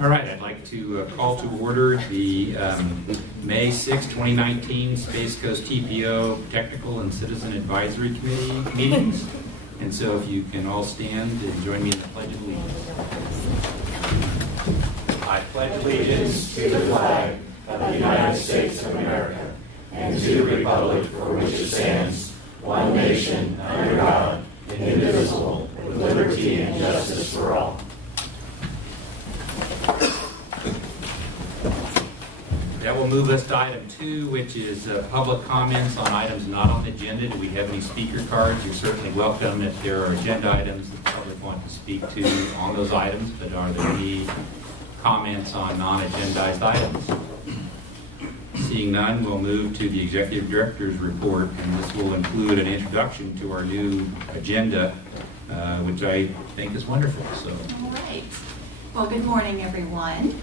All right, I'd like to call to order the May 6, 2019 Space Coast TPO Technical and Citizen Advisory Committee meetings. And so if you can all stand and join me in the Pledge of Allegiance. I pledge allegiance to the flag of the United States of America and to the republic for which it stands, one nation, under God, indivisible, with liberty and justice for all. That will move us to item 2, which is public comments on items not on the agenda. Do we have any speaker cards? You're certainly welcome if there are agenda items that the public want to speak to on those items, but are there any comments on non-agendized items? Seeing none, we'll move to the Executive Director's report, and this will include an introduction to our new agenda, which I think is wonderful. So, all right. Well, good morning, everyone.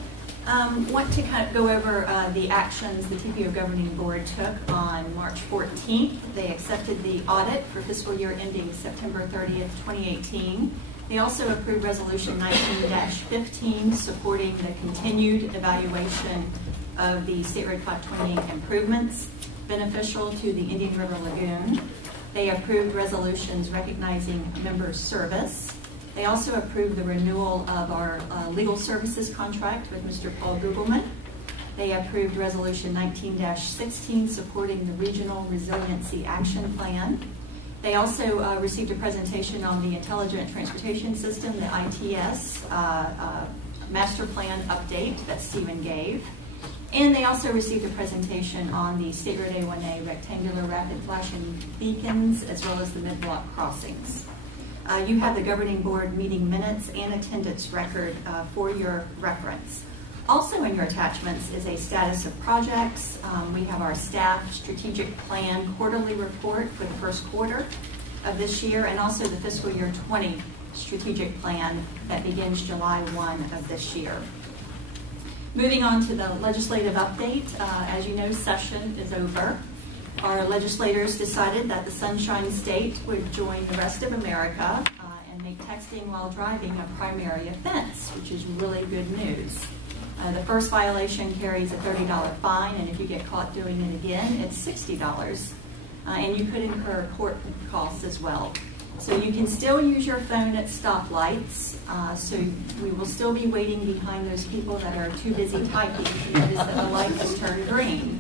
Want to kind of go over the actions the TPO Governing Board took on March 14th. They accepted the audit for fiscal year ending September 30th, 2018. They also approved Resolution 19-15 supporting the continued evaluation of the State Road 528 improvements beneficial to the Indian River Lagoon. They approved resolutions recognizing member service. They also approved the renewal of our legal services contract with Mr. Paul Gugelman. They approved Resolution 19-16 supporting the Regional Resiliency Action Plan. They also received a presentation on the Intelligent Transportation System, the ITS Master Plan update that Stephen gave. And they also received a presentation on the State Road A1A rectangular rapid flashing beacons as well as the mid-block crossings. You have the Governing Board meeting minutes and attendance record for your reference. Also in your attachments is a status of projects. We have our staff strategic plan quarterly report for the first quarter of this year, and also the fiscal year 20 strategic plan that begins July 1 of this year. Moving on to the legislative update, as you know, session is over. Our legislators decided that the Sunshine State would join the rest of America and make texting while driving a primary offense, which is really good news. The first violation carries a $30 fine, and if you get caught doing it again, it's $60. And you could incur court costs as well. So you can still use your phone at stoplights. So we will still be waiting behind those people that are too busy typing to notice that the light has turned green.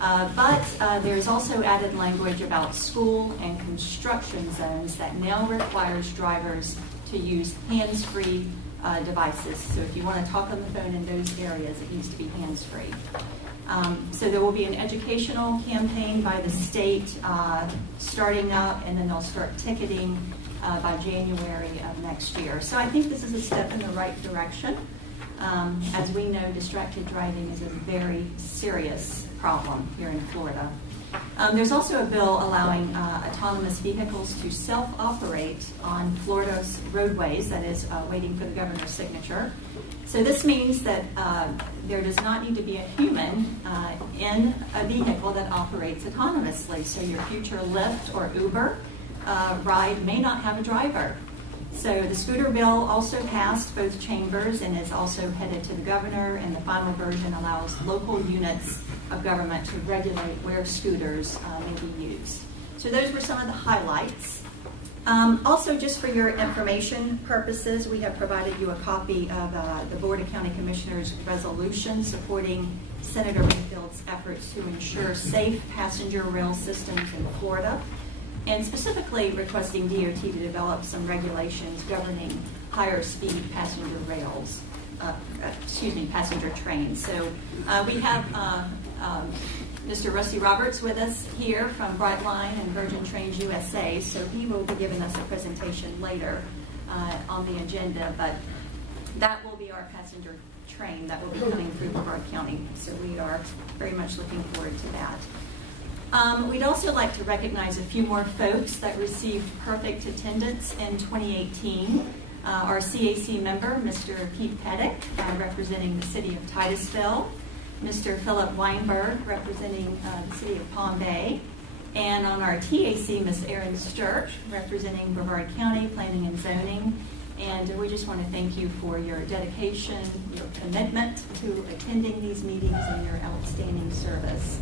But there's also added language about school and construction zones that now requires drivers to use hands-free devices. So if you want to talk on the phone in those areas, it needs to be hands-free. So there will be an educational campaign by the state starting up, and then they'll start ticketing by January of next year. So I think this is a step in the right direction. As we know, distracted driving is a very serious problem here in Florida. There's also a bill allowing autonomous vehicles to self-operate on Florida's roadways, that is waiting for the governor's signature. So this means that there does not need to be a human in a vehicle that operates autonomously. So your future Lyft or Uber ride may not have a driver. So the scooter bill also passed both chambers and is also headed to the governor, and the final version allows local units of government to regulate where scooters may be used. So those were some of the highlights. Also, just for your information purposes, we have provided you a copy of the Board of County Commissioners resolution supporting Senator Enfield's efforts to ensure safe passenger rail systems in Florida, and specifically requesting DOT to develop some regulations governing higher speed passenger rails, passenger trains. So we have Mr. Rusty Roberts with us here from Brightline and Virgin Trains USA, so he will be giving us a presentation later on the agenda, but that will be our passenger train that will be coming through Brevard County, so we are very much looking forward to that. We'd also like to recognize a few more folks that received perfect attendance in 2018. Our CAC member, Mr. Pete Pettick, representing the city of Titusville, Mr. Philip Weinberg, representing the city of Palm Bay, and on our TAC, Ms. Erin Sturch, representing Brevard County Planning and Zoning, And we just want to thank you for your dedication, your commitment to attending these meetings, and your outstanding service.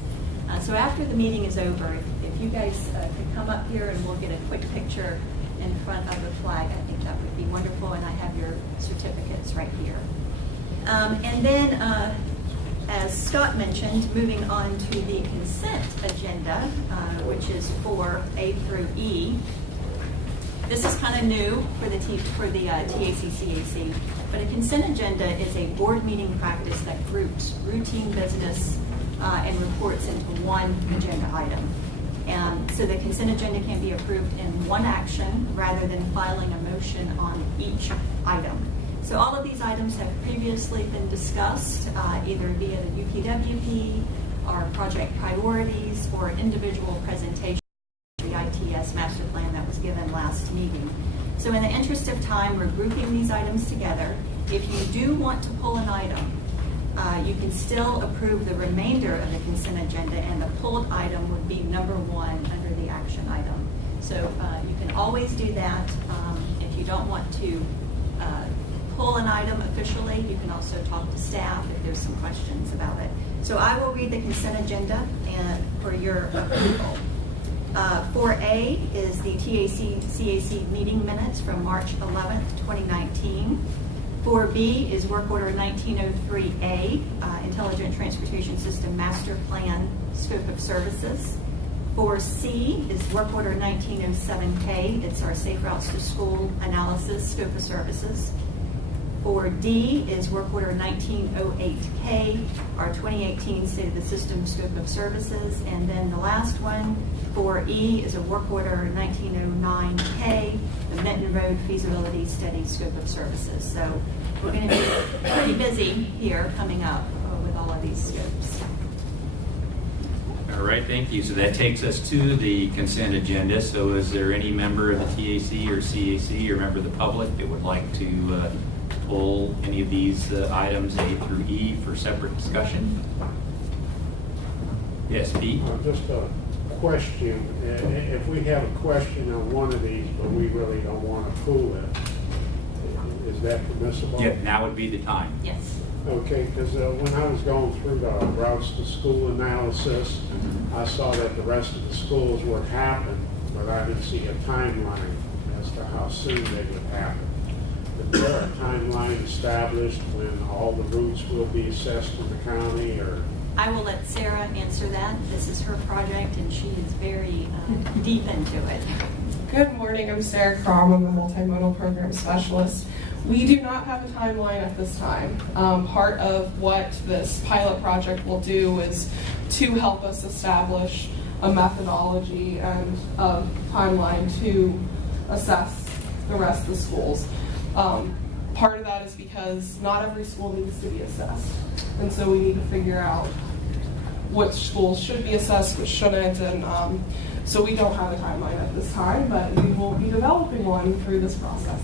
So after the meeting is over, if you guys could come up here and we'll get a quick picture in front of the flag, I think that would be wonderful, and I have your certificates right here. And then, as Scott mentioned, moving on to the consent agenda, which is for A through E. This is kind of new for the TAC-CAC, but a consent agenda is a board meeting practice that groups routine business and reports into one agenda item. And so the consent agenda can be approved in one action rather than filing a motion on each item. So all of these items have previously been discussed either via the UPWP, or project priorities, or individual presentations. The ITS master plan that was given last meeting. So in the interest of time, we're grouping these items together. If you do want to pull an item, you can still approve the remainder of the consent agenda, and the pulled item would be number 1 under the action item. So you can always do that. If you don't want to pull an item officially, you can also talk to staff if there's some questions about it. So I will read the consent agenda and for your approval. 4A is the TAC-CAC meeting minutes from March 11th, 2019. 4B is work order 1903A, Intelligent Transportation System Master Plan Scope of Services. 4C is work order 1907K, it's our Safe Routes to School Analysis Scope of Services. 4D is work order 1908K, our 2018 State of the System Scope of Services. And then the last one, 4E, is a work order 1909K, the Benton Road Feasibility Study Scope of Services. So we're going to be pretty busy here coming up with all of these scopes. All right, thank you. So that takes us to the consent agenda. So is there any member of the TAC or CAC or member of the public that would like to pull any of these items A through E for separate discussion? Yes, Pete? Just a question. If we have a question on one of these, but we really don't want to pull it, is that permissible? Yeah, now would be the time. Yes. Okay, because when I was going through the routes to school analysis, I saw that the rest of the schools would happen, but I didn't see a timeline as to how soon they would happen. Is there a timeline established when all the routes will be assessed in the county, or? I will let Sarah answer that. This is her project, and she is very deep into it. Good morning, I'm Sarah Crom. I'm a multimodal program specialist. We do not have a timeline at this time. Part of what this pilot project will do is to help us establish a methodology and a timeline to assess the rest of the schools. Part of that is because not every school needs to be assessed. And so we need to figure out which schools should be assessed, which shouldn't. And so we don't have a timeline at this time, but we will be developing one through this process.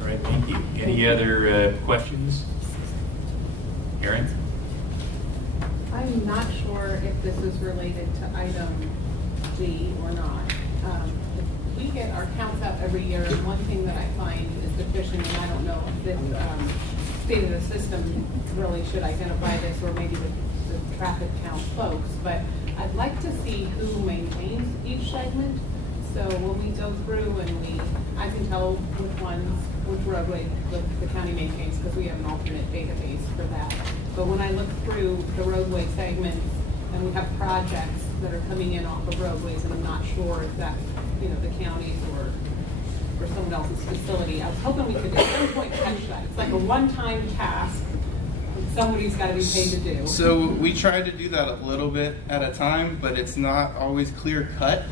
All right, thank you. Any other questions? Erin? I'm not sure if this is related to item D or not. We get our counts out every year, and one thing that I find is deficient, and I don't know if this state of the system really should identify this, or maybe the traffic count folks, but I'd like to see who maintains each segment. So when we go through and I can tell which roadway the county maintains, because we have an alternate database for that. But when I look through the roadway segments, and we have projects that are coming in off of roadways, and I'm not sure if that's, the county's or someone else's facility. I was hoping we could at some point catch that. It's like a one-time task that somebody's got to be paid to do. So we try to do that a little bit at a time, but it's not always clear cut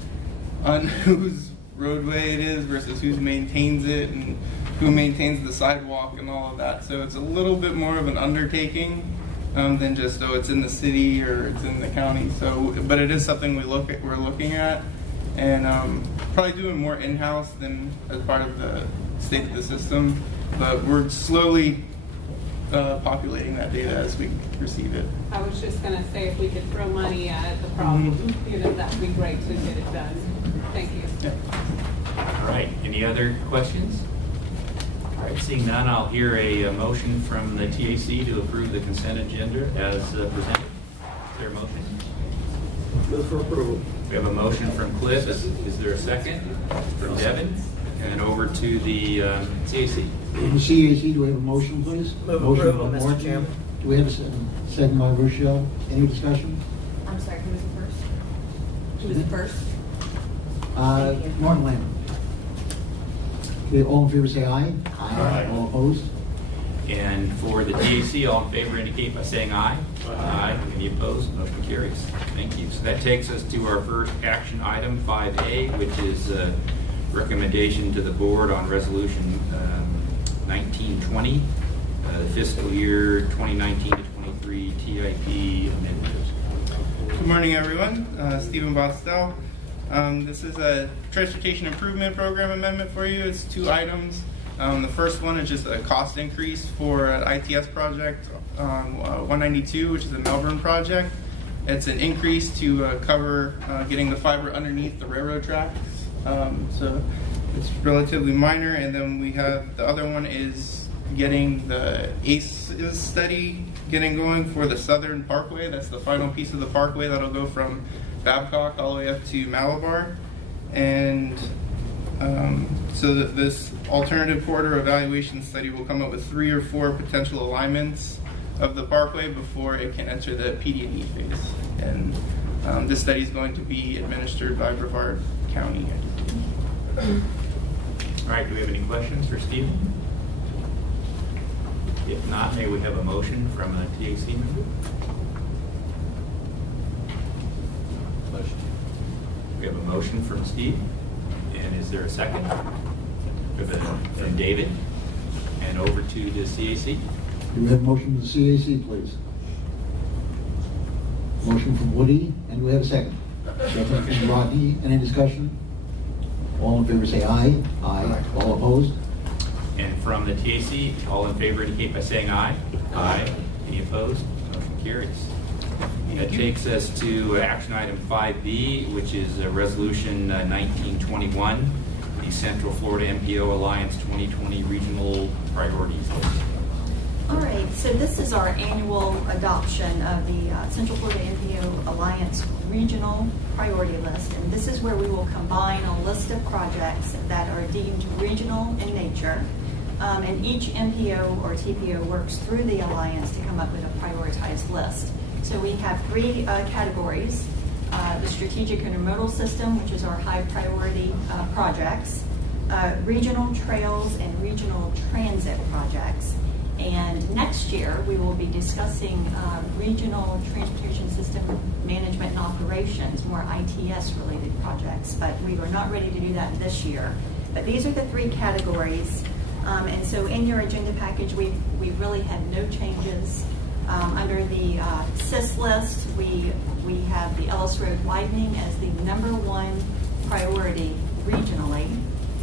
on whose roadway it is versus who maintains it and who maintains the sidewalk and all of that. So it's a little bit more of an undertaking than just, it's in the city or it's in the county. So, but it is something we're looking at, and probably doing more in-house than as part of the state of the system. But we're slowly populating that data as we receive it. I was just going to say, if we could throw money at the problem, that would be great to get it done. Thank you. Yeah. All right, any other questions? All right, seeing none, I'll hear a motion from the TAC to approve the consent agenda as presented. Is there a motion? Move for approval. We have a motion from Cliff. Is there a second? From Devin? And over to the CAC. The CAC, do we have a motion, please? Move Motion approval, by Mr. Martin. Chairman. Do we have a second by Rochelle? Any discussion? I'm sorry, who was the first? Who was the first? Martin Lamb. Okay, all in favor say aye. Aye. All opposed? And for the TAC, all in favor indicate by saying aye. Aye. Any opposed? Motion carries. Thank you. So that takes us to our first action item, 5A, which is recommendation to the board on resolution 1920, the fiscal year 2019 to 23 TIP amendment. Good morning, everyone. Stephen Bostel. This is a transportation improvement program amendment for you. It's 2 items. The first one is just a cost increase for an ITS project on 192, which is a Melbourne project. It's an increase to cover getting the fiber underneath the railroad tracks. So it's relatively minor. And then we have the other one is getting the ACES study getting going for the Southern Parkway. That's the final piece of the parkway that'll go from Babcock all the way up to Malabar. And so that this alternative corridor evaluation study will come up with 3 or 4 potential alignments of the parkway before it can enter the PD&E phase. And this study is going to be administered by Brevard County. All right, do we have any questions for Stephen? If not, may we have a motion from a TAC member? Motion. We have a motion from Steve. And is there a second? From David. And over to the CAC. Do we have a motion to the CAC, please? Motion from Woody, and do we have a second? Second from Rodney. Any discussion? All in favor say aye. Aye. All opposed? And from the TAC, all in favor indicate by saying aye. Aye. Any opposed? Motion carries. That takes us to action item 5B, which is resolution 1921, the Central Florida MPO Alliance 2020 Regional Priorities List. All right, so this is our annual adoption of the Central Florida MPO Alliance Regional Priority List. And this is where we will combine a list of projects that are deemed regional in nature. And each MPO or TPO works through the Alliance to come up with a prioritized list. So we have 3 categories. The strategic intermodal system, which is our high priority projects, regional trails and regional transit projects. And next year, we will be discussing regional transportation system management and operations, more ITS-related projects. But we are not ready to do that this year. But these are the 3 categories. And so in your agenda package, we really had no changes. Under the CIS list, we have the Ellis Road widening as the #1 priority regionally.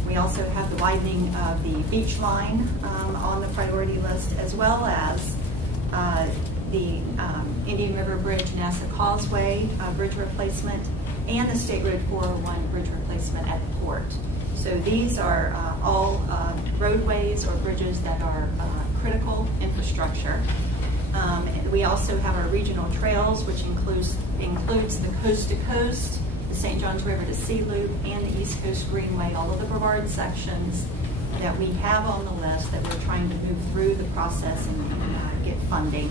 We also have the widening of the beach line on the priority list, as well as the Indian River Bridge, NASA Causeway bridge replacement, and the State Road 401 bridge replacement at the port. So these are all roadways or bridges that are critical infrastructure. We also have our regional trails, which includes the coast to coast, the St. Johns River to Sea Loop, and the East Coast Greenway, all of the Brevard sections that we have on the list that we're trying to move through the process and get funding.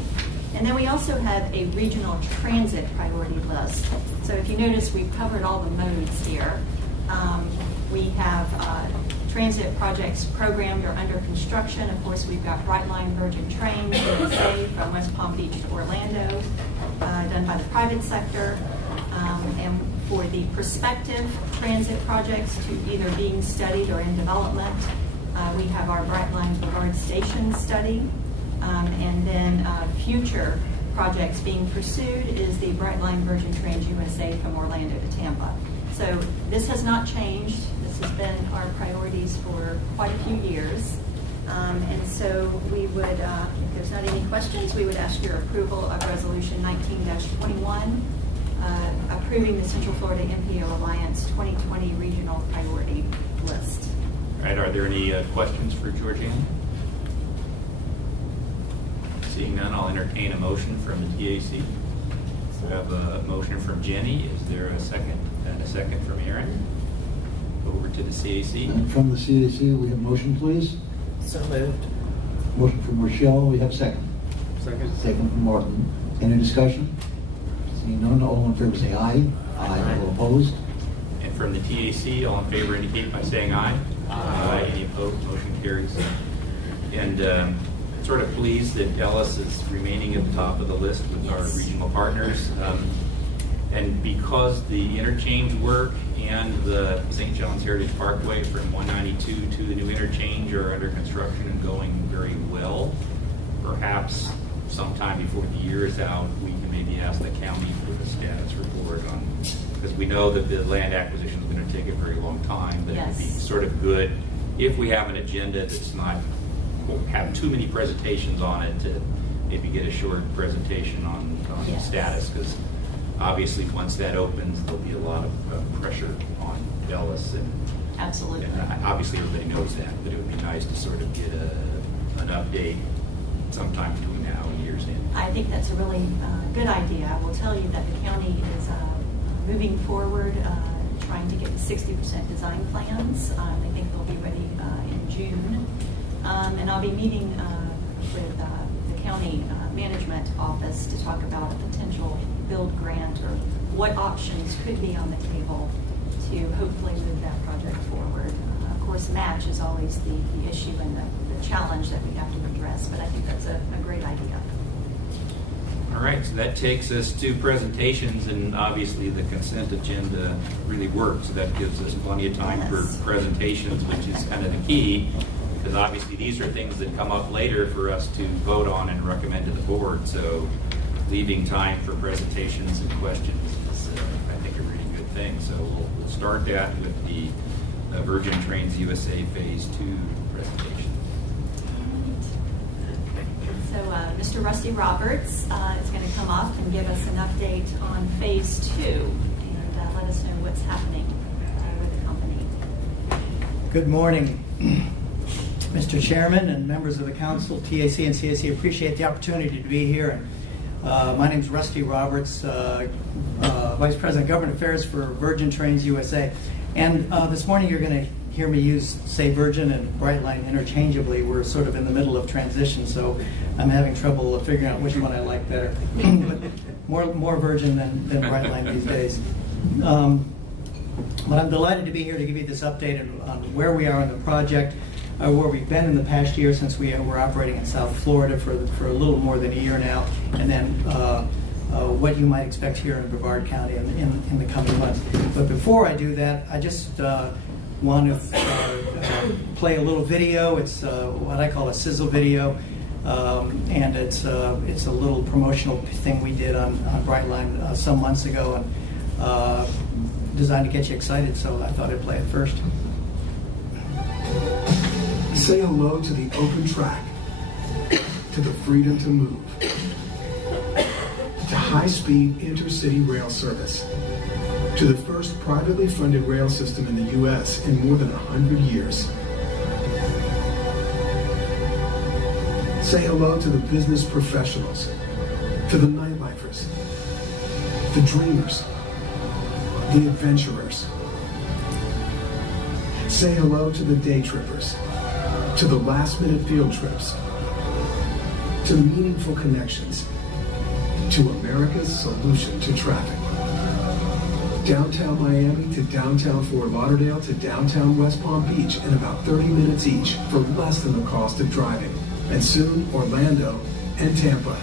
And then we also have a regional transit priority list. So if you notice, we've covered all the modes here. We have transit projects programmed or under construction. Of course, we've got Brightline Virgin Trains, USA, from West Palm Beach to Orlando, done by the private sector. And for the prospective transit projects to either being studied or in development, we have our Brightline Brevard Station study. And then future projects being pursued is the Brightline Virgin Trains USA from Orlando to Tampa. So this has not changed. This has been our priorities for quite a few years. And so we would, if there's not any questions, we would ask your approval of Resolution 19-21, approving the Central Florida MPO Alliance 2020 Regional Priority List. Are there any questions for Georgianne? Seeing none, I'll entertain a motion from the TAC. We have a motion from Jenny. Is there a second? And a second from Aaron. Over to the CAC. And from the CAC, we have motion, please. So moved. Motion from Rochelle, we have second. Second. Second from Martin. Any discussion? Seeing none, all in favor say aye. Aye. All opposed? And from the TAC, all in favor indicate by saying aye. Aye. Any opposed? Motion carries. And sort of pleased that Ellis is remaining at the top of the list with our regional partners. And because the interchange work and the St. John's Heritage Parkway from 192 to the new interchange are under construction and going very well, perhaps sometime before the year is out, we can maybe ask the county for the status report on, because we know that the land acquisition is going to take a very long time, but it would be sort of good if we have an agenda that's not have too many presentations on it to maybe get a short presentation on the status, because obviously once that opens there'll be a lot of pressure on Ellis, and Absolutely. and obviously everybody knows that, but it would be nice to sort of get an update sometime between now and year's end. I think that's a really good idea. I will tell you that the county is moving forward, trying to get the 60% design plans. I think they'll be ready in June. And I'll be meeting with the county management office to talk about a potential build grant or what options could be on the table to hopefully move that project forward. Of course, match is always the issue and the challenge that we have to address, but I think that's a great idea. All right, so that takes us to presentations, and obviously the consent agenda really works. So that gives us plenty of time for presentations, which is kind of the key, because obviously these are things that come up later for us to vote on and recommend to the board. So leaving time for presentations and questions is, I think, a really good thing. So we'll start that with the Virgin Trains USA Phase 2 presentation. So Mr. Rusty Roberts is going to come up and give us an update on Phase 2 and let us know what's happening with the company. Good morning, Mr. Chairman and members of the Council, TAC and CAC. Appreciate the opportunity to be here. My name is Rusty Roberts, Vice President of Government Affairs for Virgin Trains USA. And this morning you're going to hear me say Virgin and Brightline interchangeably. We're sort of in the middle of transition, so I'm having trouble figuring out which one I like better. But more Virgin than Brightline these days. But I'm delighted to be here to give you this update on where we are in the project, where we've been in the past year since we were operating in South Florida for a little more than a year now, and then what you might expect here in Brevard County in the coming months. But before I do that, I just want to play a little video. It's what I call a Sizzle video, and it's a little promotional thing we did on Brightline some months ago, and designed to get you excited, so I thought I'd play it first. Say hello to the open track, to the freedom to move, to high-speed intercity rail service, to the first privately funded rail system in the U.S. in more than 100 years. Say hello to the business professionals, to the nightlifers, the dreamers, the adventurers. Say hello to the day trippers, to the last-minute field trips, to meaningful connections, to America's solution to traffic. Downtown Miami to downtown Fort Lauderdale to downtown West Palm Beach in about 30 minutes each for less than the cost of driving. And soon, Orlando and Tampa.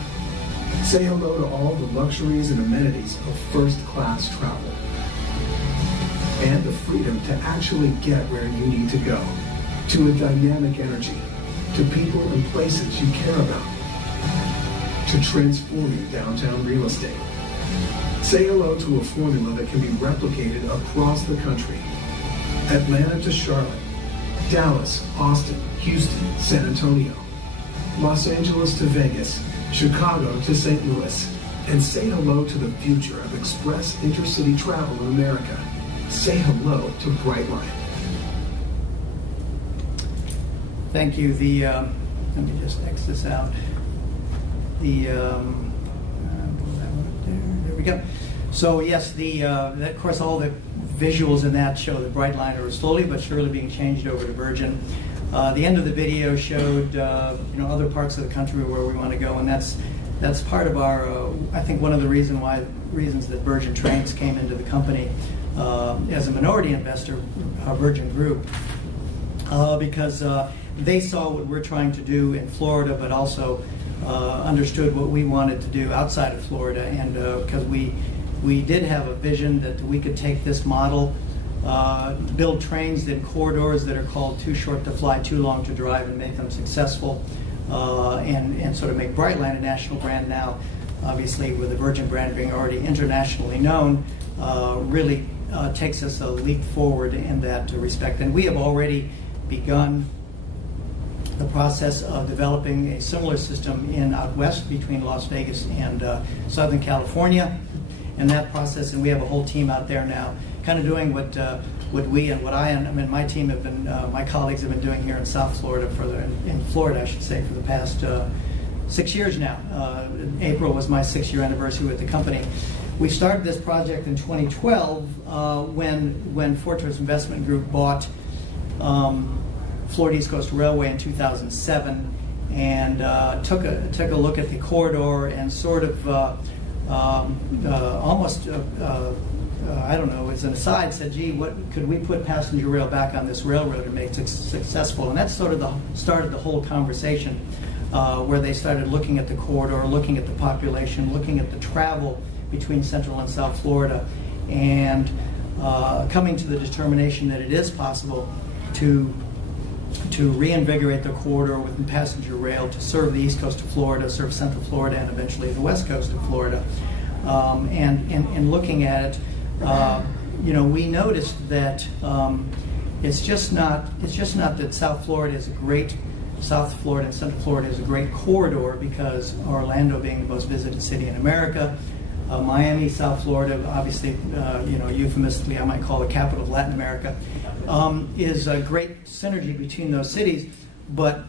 Say hello to all the luxuries and amenities of first-class travel. And the freedom to actually get where you need to go. To a dynamic energy. To people and places you care about. To transforming downtown real estate. Say hello to a formula that can be replicated across the country. Atlanta to Charlotte, Dallas, Austin, Houston, San Antonio, Los Angeles to Vegas, Chicago to St. Louis, and say hello to the future of express intercity travel in America. Say hello to Brightline. Thank you. Let me just X this out. There we go. So yes, of course, all the visuals in that show the Brightline are slowly but surely being changed over to Virgin. The end of the video showed other parts of the country where we want to go, and that's part of our. I think one of the reasons that Virgin Trains came into the company as a minority investor, Virgin Group, because they saw what we're trying to do in Florida, but also understood what we wanted to do outside of Florida, and because we did have a vision that we could take this model, build trains in corridors that are called too short to fly, too long to drive, and make them successful, and sort of make Brightline a national brand now. Obviously, with the Virgin brand being already internationally known, really takes us a leap forward in that respect. And we have already begun the process of developing a similar system out west between Las Vegas and Southern California. And that process, and we have a whole team out there now, kind of doing what we and my team have been, my colleagues have been doing here in South Florida in Florida, I should say, for the past 6 years now. April was my 6-year anniversary with the company. We started this project in 2012 when Fortress Investment Group bought Florida East Coast Railway in 2007, and took a look at the corridor and sort of almost I don't know, as an aside, said, "Gee, what could we put passenger rail back on this railroad and make it successful?" And that sort of started the whole conversation, where they started looking at the corridor, looking at the population, looking at the travel between Central and South Florida, and coming to the determination that it is possible to reinvigorate the corridor with passenger rail to serve the east coast of Florida, serve Central Florida, and eventually the west coast of Florida. And looking at it, we noticed that it's just not that South Florida and Central Florida is a great corridor, because Orlando being the most visited city in America, Miami, South Florida, obviously, euphemistically I might call the capital of Latin America, is a great synergy between those cities, but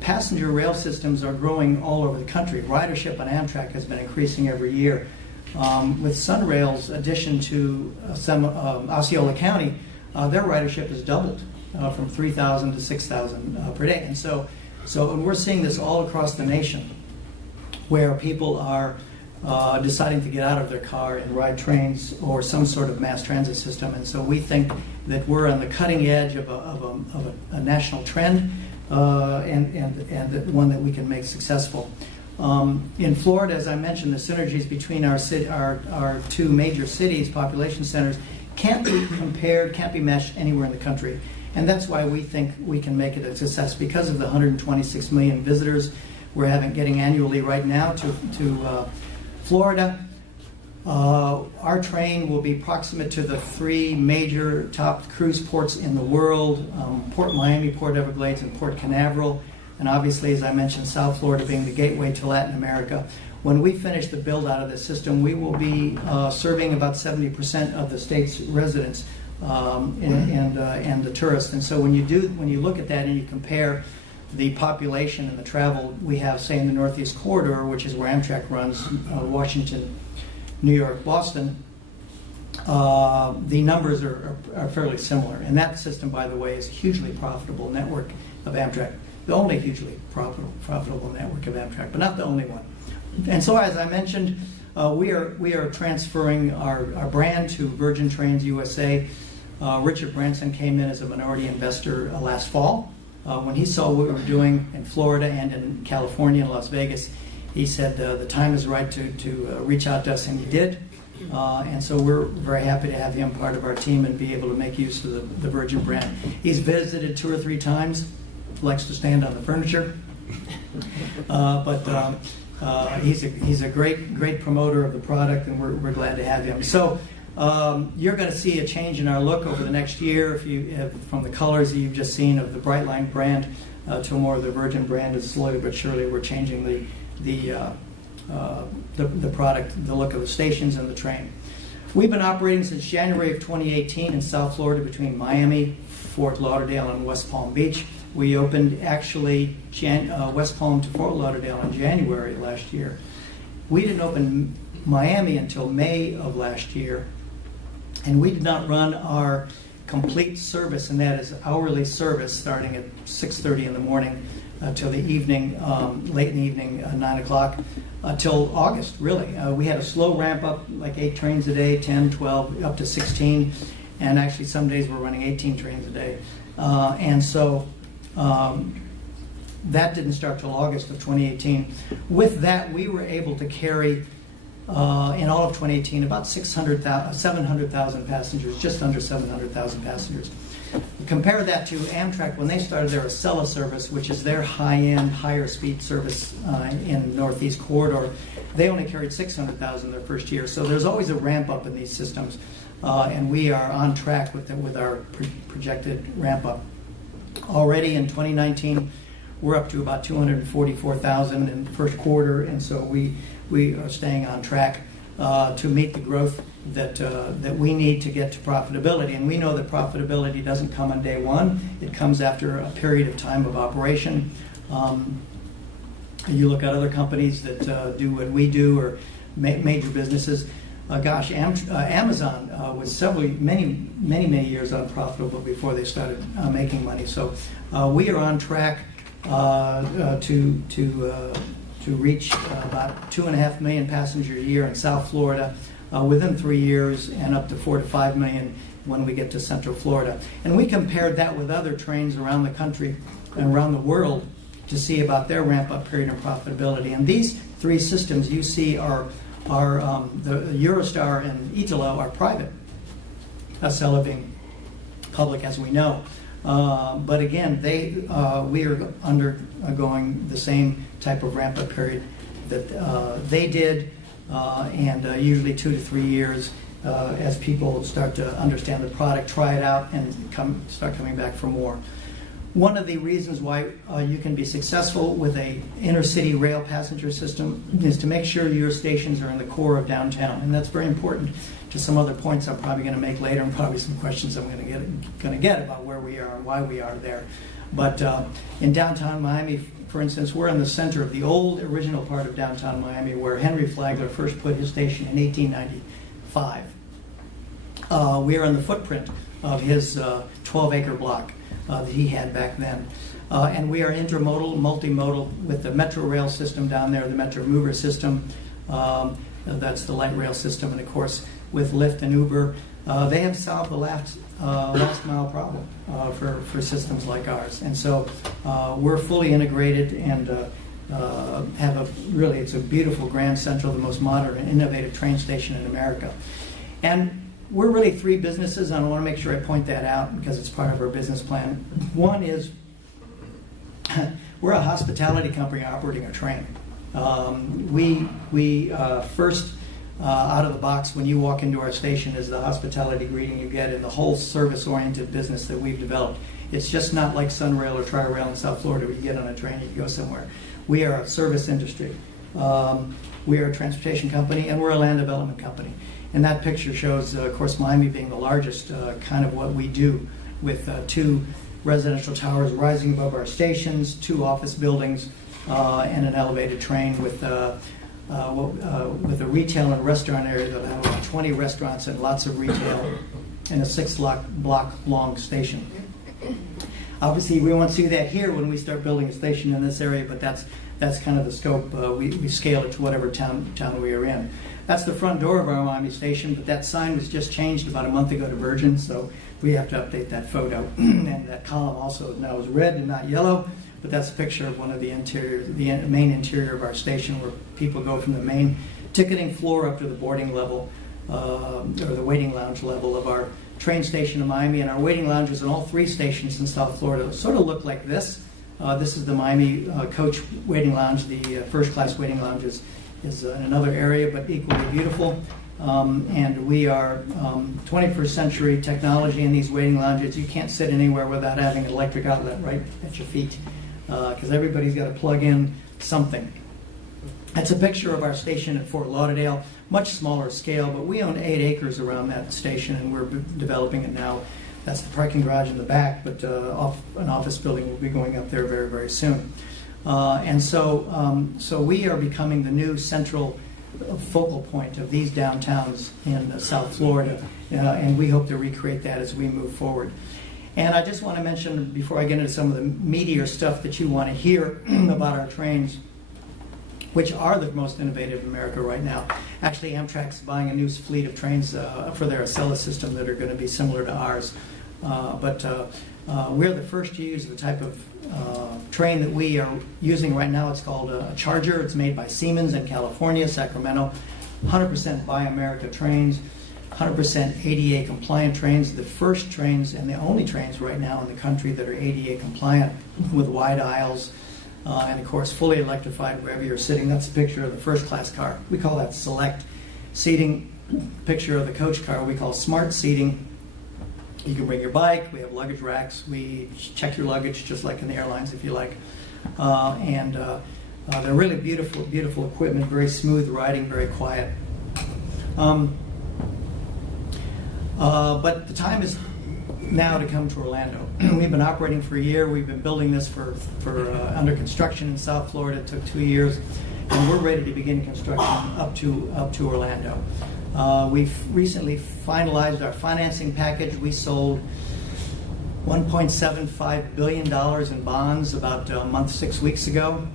passenger rail systems are growing all over the country. Ridership on Amtrak has been increasing every year. With Sunrail's addition to Osceola County, their ridership has doubled from 3,000 to 6,000 per day. And we're seeing this all across the nation, where people are deciding to get out of their car and ride trains or some sort of mass transit system. And so we think that we're on the cutting edge of a national trend, and one that we can make successful. In Florida, as I mentioned, the synergies between our two major cities, population centers, can't be compared, can't be matched anywhere in the country. And that's why we think we can make it a success, because of the 126 million visitors we're getting annually right now to Florida. Our train will be proximate to the 3 major top cruise ports in the world, Port Miami, Port Everglades, and Port Canaveral. And obviously, as I mentioned, South Florida being the gateway to Latin America. When we finish the build out of this system, we will be serving about 70% of the state's residents and the tourists. And so when you look at that and you compare the population and the travel we have, say, in the Northeast Corridor, which is where Amtrak runs, Washington, New York, Boston, the numbers are fairly similar. And that system, by the way, is a hugely profitable network of Amtrak. The only hugely profitable network of Amtrak, but not the only one. And so, as I mentioned, we are transferring our brand to Virgin Trains USA. Richard Branson came in as a minority investor last fall. When he saw what we were doing in Florida and in California and Las Vegas, he said the time is right to reach out to us, and he did. And so we're very happy to have him part of our team and be able to make use of the Virgin brand. He's visited 2 or 3 times, likes to stand on the furniture, but he's a great promoter of the product, and we're glad to have him. So you're going to see a change in our look over the next year, if you have, from the colors that you've just seen of the Brightline brand to more of the Virgin brand. And slowly but surely we're changing the product, the look of the stations and the train. We've been operating since January of 2018 in South Florida between Miami, Fort Lauderdale, and West Palm Beach. We opened actually West Palm to Fort Lauderdale in January last year. We didn't open Miami until May of last year, and we did not run our complete service, and that is hourly service starting at 6:30 in the morning till the evening, late in the evening, 9 o'clock, till August, really. We had a slow ramp up, like 8 trains a day, 10, 12, up to 16, and actually some days we're running 18 trains a day. And so that didn't start till August of 2018. With that, we were able to carry, in all of 2018, about 700,000 passengers, just under 700,000 passengers. Compare that to Amtrak when they started their Acela service, which is their high-end, higher-speed service in the Northeast Corridor. They only carried 600,000 their first year. So there's always a ramp-up in these systems, and we are on track with our projected ramp-up. Already in 2019, we're up to about 244,000 in the first quarter, and so we are staying on track to meet the growth that we need to get to profitability. And we know that profitability doesn't come on day one. It comes after a period of time of operation. You look at other companies that do what we do, or major businesses. Amazon was many years unprofitable before they started making money. So we are on track to reach about 2.5 million passengers a year in South Florida within 3 years, and up to 4 to 5 million when we get to Central Florida. And we compared that with other trains around the country and around the world to see about their ramp-up period and profitability. And these 3 systems you see are the Eurostar and Italo are private, Acela being public, as we know. But again, we are undergoing the same type of ramp-up period that they did, and usually 2 to 3 years as people start to understand the product, try it out, and start coming back for more. One of the reasons why you can be successful with a inner-city rail passenger system is to make sure your stations are in the core of downtown, and that's very important to some other points I'm probably going to make later, and probably some questions I'm going to get about where we are and why we are there. But in downtown Miami, for instance, we're in the center of the old original part of downtown Miami, where Henry Flagler first put his station in 1895. We are in the footprint of his 12-acre block that he had back then. And we are intermodal, multimodal with the Metro Rail system down there, the Metro Mover system. That's the light rail system, and of course with Lyft and Uber, they have solved the last mile problem for systems like ours. And so we're fully integrated and it's a beautiful Grand Central, the most modern and innovative train station in America. And we're really 3 businesses, and I want to make sure I point that out because it's part of our business plan. One is we're a hospitality company operating a train. We first out of the box when you walk into our station is the hospitality greeting you get in the whole service-oriented business that we've developed. It's just not like Sunrail or Tri-Rail in South Florida where you get on a train and you go somewhere. We are a service industry. We are a transportation company, and we're a land development company. And that picture shows, of course, Miami being the largest kind of what we do, with 2 residential towers rising above our stations, 2 office buildings, and an elevated train with a retail and restaurant area that will have about 20 restaurants and lots of retail in a 6-block long station. Obviously, we won't see that here when we start building a station in this area, but that's kind of the scope. We scale it to whatever town we are in. That's the front door of our Miami station, but that sign was just changed about a month ago to Virgin, so we have to update that photo. And that column also now is red and not yellow, but that's a picture of one of the main interior of our station, where people go from the main ticketing floor up to the boarding level, or the waiting lounge level of our train station in Miami. And our waiting lounges in all 3 stations in South Florida sort of look like this. This is the Miami coach waiting lounge. The first class waiting lounge is in another area, but equally beautiful. And we are 21st century technology in these waiting lounges. You can't sit anywhere without having an electric outlet right at your feet, because everybody's got to plug in something. That's a picture of our station at Fort Lauderdale, much smaller scale, but we own 8 acres around that station, and we're developing it now That's the parking garage in the back, but an office building will be going up there very, very soon. And so we are becoming the new central focal point of these downtowns in South Florida, and we hope to recreate that as we move forward. And I just want to mention, before I get into some of the meatier stuff that you want to hear about our trains, which are the most innovative in America right now. Actually, Amtrak's buying a new fleet of trains for their Acela system that are going to be similar to ours. But we're the first to use the type of train that we are using right now. It's called a Charger. It's made by Siemens in California, Sacramento. 100% Buy America trains, 100% ADA compliant trains. The first trains and the only trains right now in the country that are ADA compliant with wide aisles. And of course, fully electrified wherever you're sitting. That's a picture of the first class car. We call that select seating. Picture of the coach car we call smart seating. You can bring your bike. We have luggage racks. We check your luggage just like in the airlines if you like. They're really beautiful, beautiful equipment. Very smooth riding, very quiet. But the time is now to come to Orlando. We've been operating for a year. We've been building this for under construction in South Florida. It took 2 years, and we're ready to begin construction up to Orlando. We've recently finalized our financing package. We sold $1.75 billion in bonds about a month, 6 weeks ago.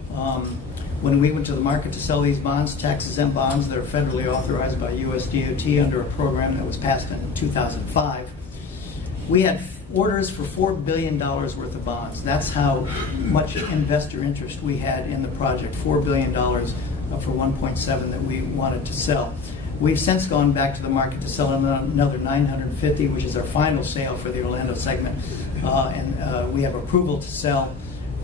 When we went to the market to sell these bonds, tax-exempt bonds that are federally authorized by US DOT under a program that was passed in 2005, we had orders for $4 billion worth of bonds. That's how much investor interest we had in the project, $4 billion for 1.7 that we wanted to sell. We've since gone back to the market to sell another 950, which is our final sale for the Orlando segment. We have approval to sell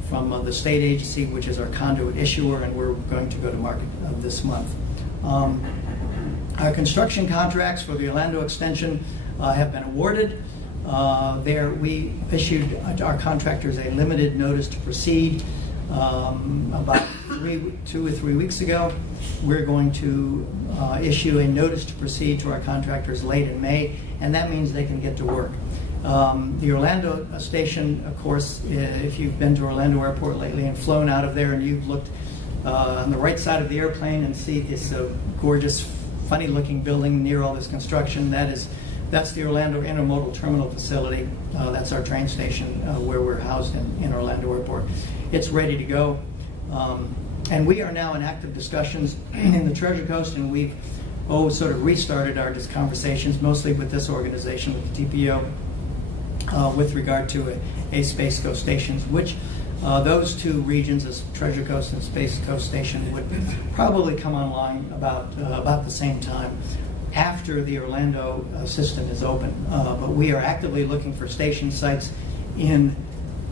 from the state agency, which is our conduit issuer, and we're going to go to market this month. Our construction contracts for the Orlando extension have been awarded. We issued our contractors a limited notice to proceed about 2 or 3 weeks ago. We're going to issue a notice to proceed to our contractors late in May, and that means they can get to work. The Orlando station, of course, if you've been to Orlando Airport lately and flown out of there and you've looked on the right side of the airplane and see this gorgeous, funny-looking building near all this construction, that's the Orlando Intermodal Terminal Facility. That's our train station where we're housed in Orlando Airport. It's ready to go. And we are now in active discussions in the Treasure Coast, and we've sort of restarted our conversations, mostly with this organization, with the TPO, with regard to a Space Coast stations, which those two regions, as Treasure Coast and Space Coast Station, would probably come online about the same time after the Orlando system is open. But we are actively looking for station sites in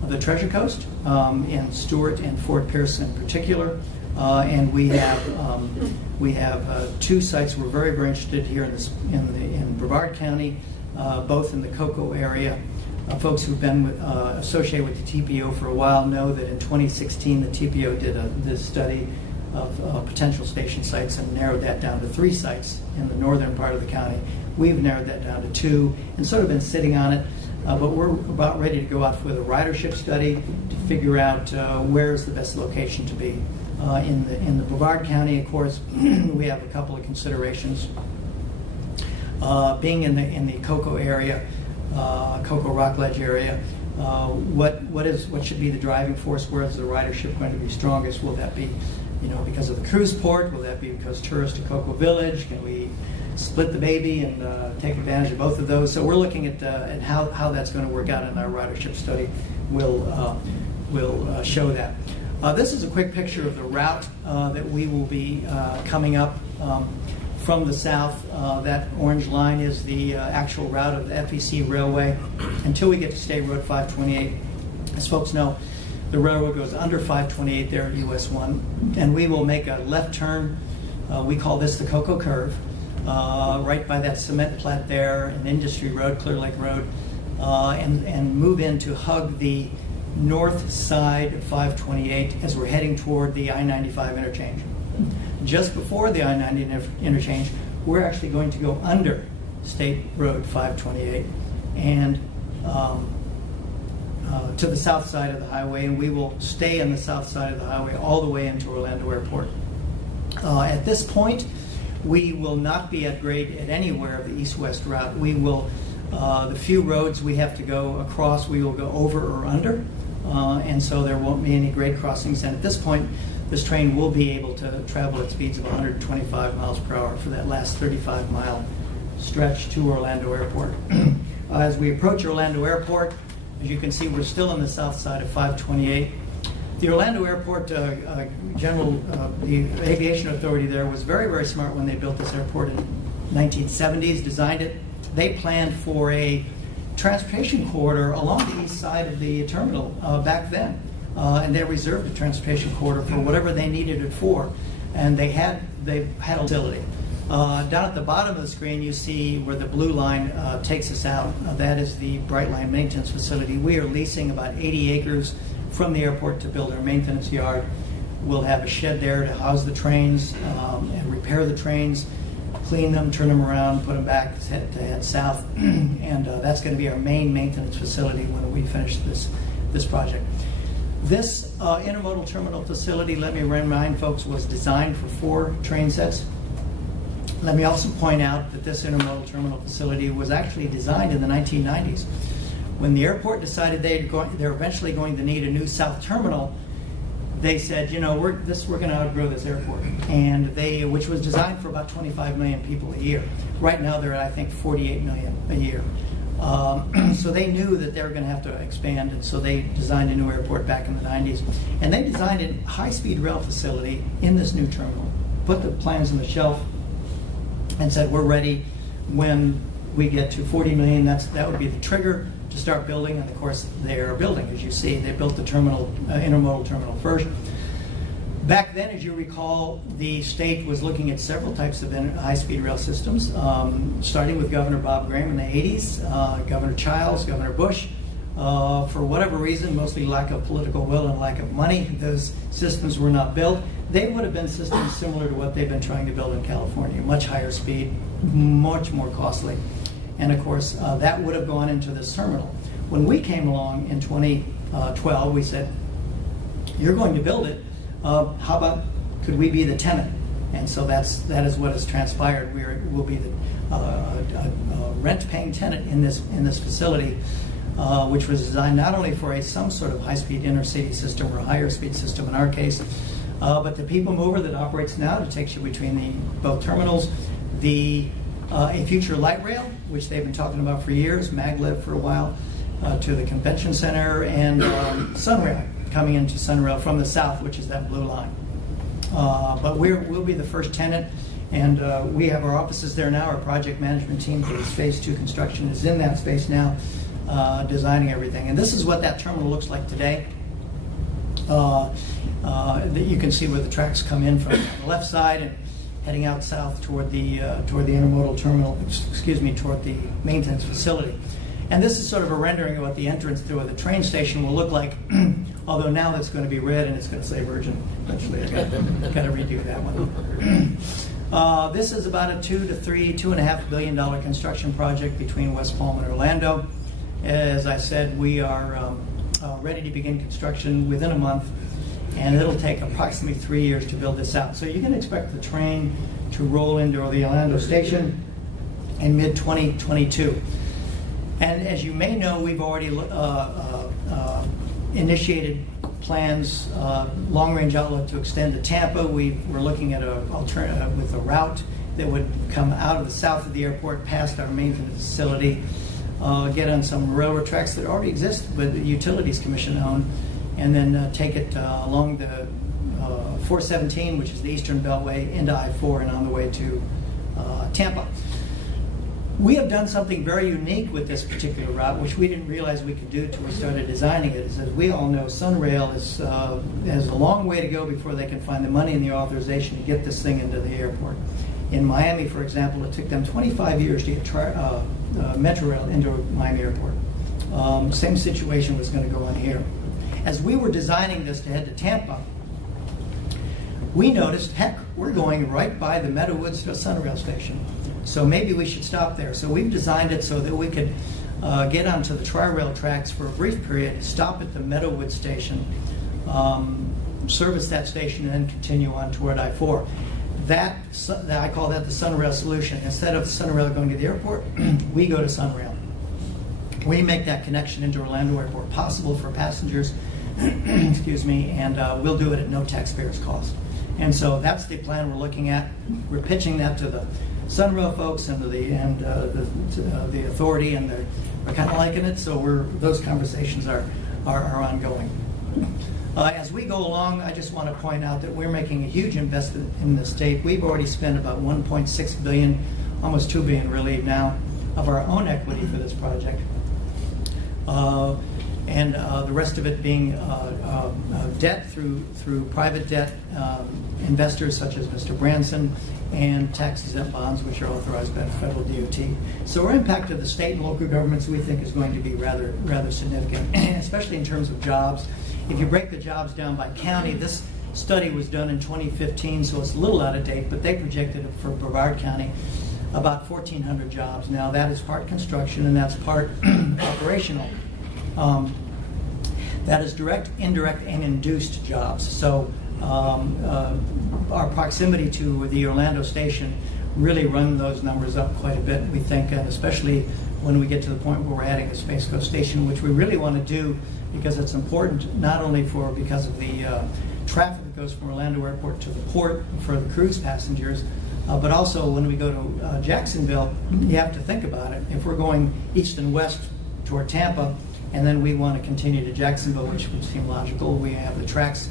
the Treasure Coast, in Stewart and Fort Pierce in particular. And we have 2 sites we're very, very interested here in Brevard County, both in the Cocoa area. Folks who've been associated with the TPO for a while know that in 2016 the TPO did this study of potential station sites and narrowed that down to 3 sites in the northern part of the county. We've narrowed that down to 2 and sort of been sitting on it, but we're about ready to go out with a ridership study to figure out where's the best location to be. In the Brevard County, of course, we have a couple of considerations. Being in the Cocoa area, Cocoa Rockledge area, what should be the driving force? Where is the ridership going to be strongest? Will that be, because of the cruise port? Will that be because tourists to Cocoa Village? Can we split the baby and take advantage of both of those? So we're looking at how that's going to work out in our ridership study. We'll show that. This is a quick picture of the route that we will be coming up from the south. That orange line is the actual route of the FEC Railway until we get to State Road 528. As folks know, the railroad goes under 528 there at US 1, and we will make a left turn. We call this the Cocoa Curve, right by that cement plat there, an industry road, Clear Lake Road, and move in to hug the north side of 528 as we're heading toward the I-95 interchange. Just before the I-90 interchange, we're actually going to go under State Road 528 and to the south side of the highway, and we will stay on the south side of the highway all the way into Orlando Airport. At this point, we will not be at grade at anywhere of the east-west route. We will, the few roads we have to go across, we will go over or under, and so there won't be any grade crossings. And at this point, this train will be able to travel at speeds of 125 miles per hour for that last 35-mile stretch to Orlando Airport. As we approach Orlando Airport, as you can see, we're still on the south side of 528. The Orlando Airport, the aviation authority there was very, very smart when they built this airport in the 1970s, designed it. They planned for a transportation corridor along the east side of the terminal back then. And they reserved a transportation corridor for whatever they needed it for. And they had a facility. Down at the bottom of the screen, you see where the blue line takes us out. That is the Brightline Maintenance Facility. We are leasing about 80 acres from the airport to build our maintenance yard. We'll have a shed there to house the trains and repair the trains, clean them, turn them around, put them back to head south. And that's going to be our main maintenance facility when we finish this project. This intermodal terminal facility, let me remind folks, was designed for 4 train sets. Let me also point out that this intermodal terminal facility was actually designed in the 1990s. When the airport decided they're eventually going to need a new south terminal, they said, you know, we're going to outgrow this airport, and which was designed for about 25 million people a year. Right now, they're at, I think, 48 million a year. So they knew that they were going to have to expand, and so they designed a new airport back in the 90s. And they designed a high-speed rail facility in this new terminal, put the plans on the shelf, and said, we're ready when we get to 40 million. That would be the trigger to start building, and of course they are building. As you see, they built the terminal, intermodal terminal first. Back then, as you recall, the state was looking at several types of high-speed rail systems, starting with Governor Bob Graham in the 80s, Governor Childs, Governor Bush. For whatever reason, mostly lack of political will and lack of money, those systems were not built. They would have been systems similar to what they've been trying to build in California, much higher speed, much more costly. And of course, that would have gone into this terminal. When we came along in 2012, we said, you're going to build it. How about, could we be the tenant? And so that is what has transpired. We'll be the rent-paying tenant in this facility, which was designed not only for some sort of high-speed intercity system or a higher-speed system in our case, but the people mover that operates now, that takes you between both terminals, a future light rail, which they've been talking about for years, maglev for a while, to the convention center, and Sunrail, coming into Sunrail from the south, which is that blue line. But we'll be the first tenant, and we have our offices there now. Our project management team for this phase 2 construction is in that space now, designing everything. And this is what that terminal looks like today. That you can see where the tracks come in from the left side and heading out south toward the intermodal terminal, toward the maintenance facility. And this is sort of a rendering of what the entrance to the train station will look like, although now that's going to be red and it's going to say Virgin. Eventually, I've got to redo that one. This is about a $2.5 billion construction project between West Palm and Orlando. As I said, we are ready to begin construction within a month, and it'll take approximately 3 years to build this out. So you can expect the train to roll into the Orlando station in mid-2022. And as you may know, we've already initiated plans, long-range outlook to extend to Tampa. We're looking at an alternative with a route that would come out of the south of the airport, past our maintenance facility, get on some railroad tracks that already exist, but the Utilities Commission own, and then take it along the 417, which is the Eastern Beltway, into I-4 and on the way to Tampa. We have done something very unique with this particular route, which we didn't realize we could do until we started designing it. As we all know, Sunrail has a long way to go before they can find the money and the authorization to get this thing into the airport. In Miami, for example, it took them 25 years to get Metrorail into Miami Airport. Same situation was going to go on here. As we were designing this to head to Tampa, we noticed, heck, we're going right by the Meadowwoods Sunrail station. So maybe we should stop there. So we've designed it so that we could get onto the Tri-Rail tracks for a brief period, stop at the Meadowwood station, service that station, and then continue on toward I-4. That I call that the Sunrail solution. Instead of Sunrail going to the airport, we go to Sunrail. We make that connection into Orlando Airport possible for passengers, excuse me, and we'll do it at no taxpayers' cost. And so that's the plan we're looking at. We're pitching that to the Sunrail folks and to the authority, and they're kind of liking it. So those conversations are ongoing. As we go along, I just want to point out that we're making a huge investment in the state. We've already spent about $1.6 billion, almost $2 billion really now, of our own equity for this project. And the rest of it being debt through private debt, investors such as Mr. Branson, and tax-exempt bonds, which are authorized by the federal DOT. So our impact to the state and local governments, we think, is going to be rather significant, especially in terms of jobs. If you break the jobs down by county, this study was done in 2015, so it's a little out of date, but they projected it for Brevard County about 1,400 jobs. Now that is part construction and that's part operational. That is direct, indirect, and induced jobs. So our proximity to the Orlando station really run those numbers up quite a bit, we think, and especially when we get to the point where we're adding a Space Coast station, which we really want to do because it's important not only because of the traffic that goes from Orlando Airport to the port for the cruise passengers, but also when we go to Jacksonville, you have to think about it. If we're going east and west toward Tampa, and then we want to continue to Jacksonville, which would seem logical, we have the tracks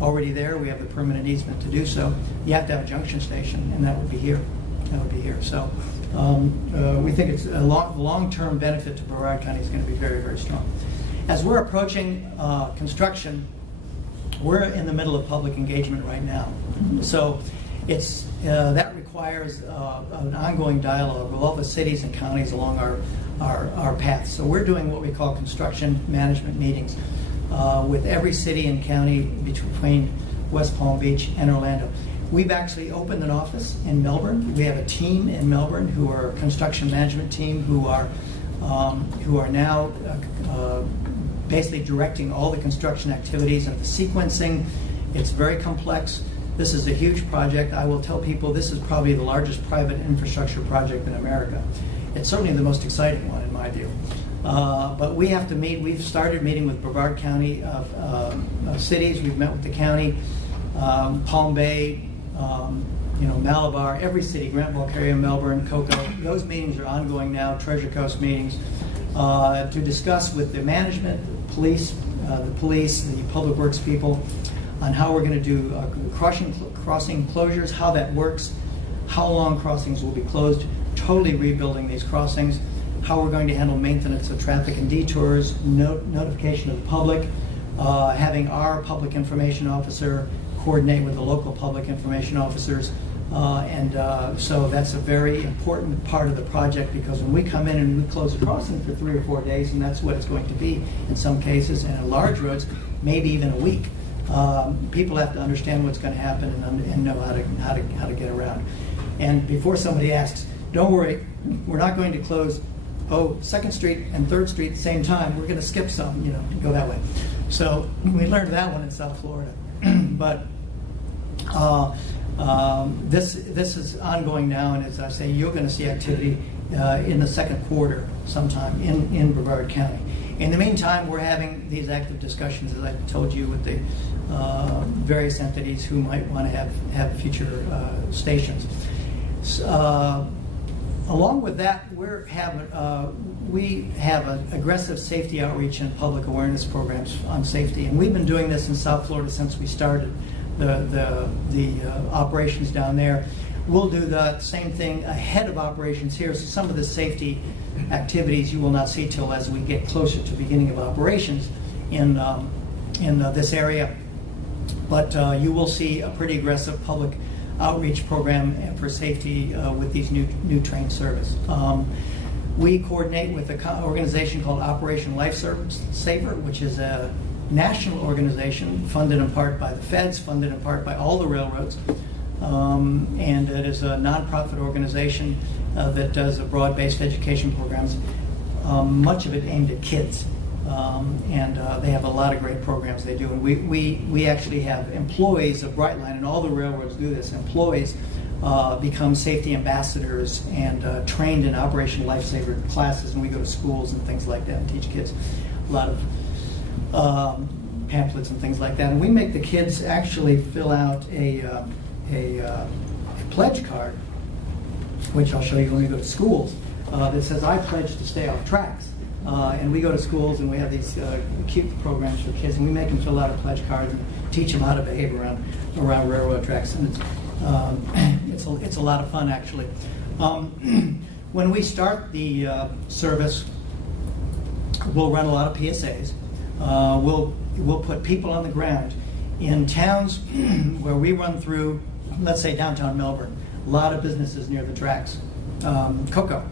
already there, we have the permanent easement to do so, you have to have a junction station, and that would be here. That would be here. So we think it's a long-term benefit to Brevard County is going to be very, very strong. As we're approaching construction, we're in the middle of public engagement right now. So it's that requires an ongoing dialogue with all the cities and counties along our path. So we're doing what we call construction management meetings with every city and county between West Palm Beach and Orlando. We've actually opened an office in Melbourne. We have a team in Melbourne who are a construction management team who are now basically directing all the construction activities and the sequencing. It's very complex. This is a huge project. I will tell people this is probably the largest private infrastructure project in America. It's certainly the most exciting one in my view. But we have to meet. We've started meeting with Brevard County cities. We've met with the county, Palm Bay, Malabar, every city, Grant, Bulgaria, Melbourne, Cocoa. Those meetings are ongoing now, Treasure Coast meetings, to discuss with the management, the police, the public works people, on how we're going to do crossing closures, how that works, how long crossings will be closed, totally rebuilding these crossings, how we're going to handle maintenance of traffic and detours, notification of the public, having our public information officer coordinate with the local public information officers. So that's a very important part of the project, because when we come in and we close a crossing for 3 or 4 days, and that's what it's going to be in some cases, and in large roads, maybe even a week, people have to understand what's going to happen and know how to get around. And before somebody asks, don't worry, we're not going to close 2nd Street and 3rd Street at the same time. We're going to skip some, go that way. So we learned that one in South Florida. But this is ongoing now, and as I say, you're going to see activity in the 2nd quarter sometime in Brevard County. In the meantime, we're having these active discussions, as I told you, with the various entities who might want to have future stations. Along with that, we have an aggressive safety outreach and public awareness programs on safety, and we've been doing this in South Florida since we started the operations down there. We'll do the same thing ahead of operations here, so some of the safety activities you will not see till as we get closer to the beginning of operations in this area. But you will see a pretty aggressive public outreach program for safety with these new train service. We coordinate with an organization called Operation Lifesaver, which is a national organization funded in part by the feds, funded in part by all the railroads. And it is a nonprofit organization that does broad-based education programs. much of it aimed at kids. And they have a lot of great programs they do. And we actually have employees of Brightline, and all the railroads do this. Employees become safety ambassadors and trained in Operation Lifesaver classes, and we go to schools and things like that and teach kids a lot of pamphlets and things like that. And we make the kids actually fill out a pledge card, which I'll show you when we go to schools, that says, I pledge to stay off tracks. And we go to schools and we have these cute programs for kids, and we make them fill out a pledge card and teach them how to behave around railroad tracks. And it's a lot of fun, actually. When we start the service, we'll run a lot of PSAs. We'll put people on the ground in towns where we run through, let's say downtown Melbourne, a lot of businesses near the tracks. Cocoa.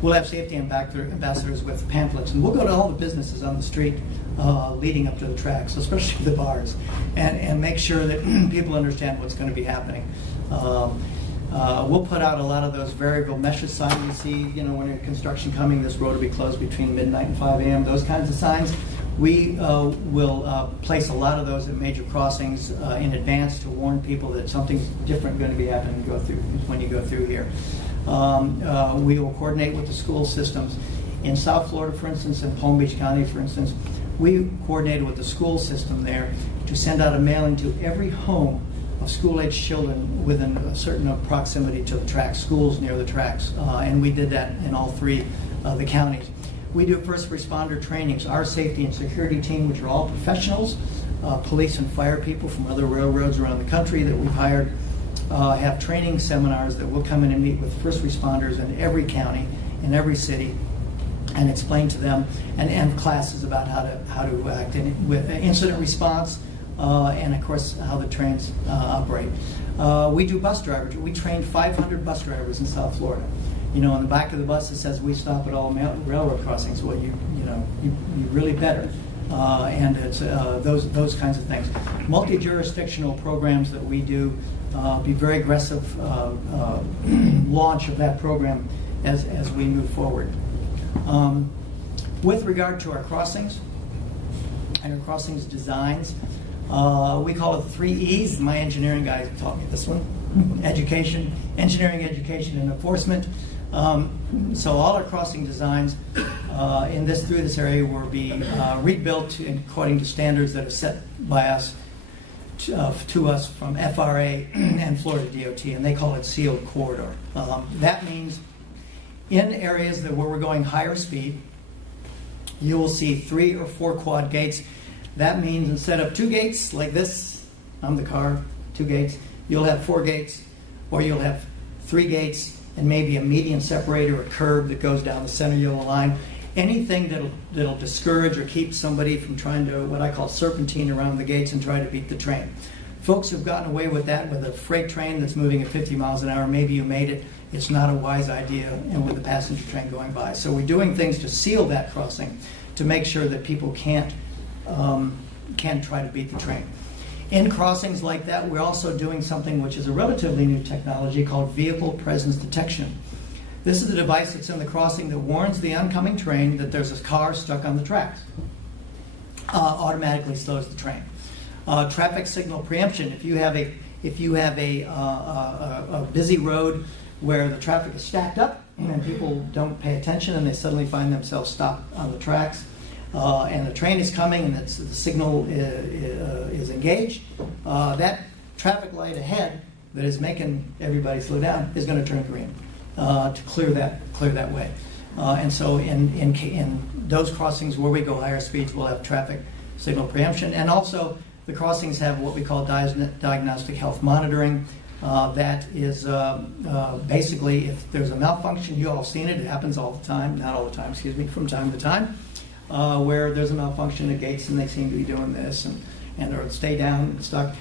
We'll have safety ambassadors with pamphlets, and we'll go to all the businesses on the street leading up to the tracks, especially the bars, and make sure that people understand what's going to be happening. We'll put out a lot of those variable meshes signs you see, when there's construction coming, this road will be closed between midnight and 5 a.m., those kinds of signs. We will place a lot of those at major crossings in advance to warn people that something's different going to be happening when you go through here. We will coordinate with the school systems. In South Florida, for instance, in Palm Beach County, for instance, we coordinated with the school system there to send out a mailing to every home of school-aged children within a certain proximity to the tracks, schools near the tracks. And we did that in all three of the counties. We do first responder trainings. Our safety and security team, which are all professionals, police and fire people from other railroads around the country that we've hired, have training seminars that will come in and meet with first responders in every county, in every city, and explain to them, and classes about how to act with incident response, and of course how the trains operate. We do bus drivers. We trained 500 bus drivers in South Florida. On the back of the bus it says we stop at all railroad crossings. Well, you really better. And it's those kinds of things. Multi-jurisdictional programs that we do. Be very aggressive launch of that program as we move forward. With regard to our crossings and our crossings designs, we call it the 3 E's. My engineering guy taught me this one: education, engineering, education, and enforcement. So all our crossing designs through this area will be rebuilt according to standards that are set by us to us from FRA and Florida DOT, and they call it sealed corridor. That means in areas where we're going higher speed, you will see 3 or 4 quad gates. That means instead of 2 gates like this, I'm the car, 2 gates, you'll have 4 gates, or you'll have 3 gates and maybe a median separator, a curb that goes down the center yellow line. Anything that'll discourage or keep somebody from trying to, what I call serpentine around the gates and try to beat the train. Folks have gotten away with that with a freight train that's moving at 50 miles an hour. Maybe you made it. It's not a wise idea, and with a passenger train going by. So we're doing things to seal that crossing to make sure that people can't try to beat the train. In crossings like that, we're also doing something which is a relatively new technology called vehicle presence detection. This is a device that's in the crossing that warns the oncoming train that there's a car stuck on the tracks. Automatically slows the train. Traffic signal preemption. If you have a busy road where the traffic is stacked up and people don't pay attention and they suddenly find themselves stopped on the tracks, and the train is coming and the signal is engaged, that traffic light ahead that is making everybody slow down is going to turn green to clear that way. And so in those crossings where we go higher speeds, we'll have traffic signal preemption. And also the crossings have what we call diagnostic health monitoring. That is basically if there's a malfunction, you all have seen it, it happens all the time, not all the time, excuse me, from time to time, where there's a malfunction at gates and they seem to be doing this and or stay down and stuck.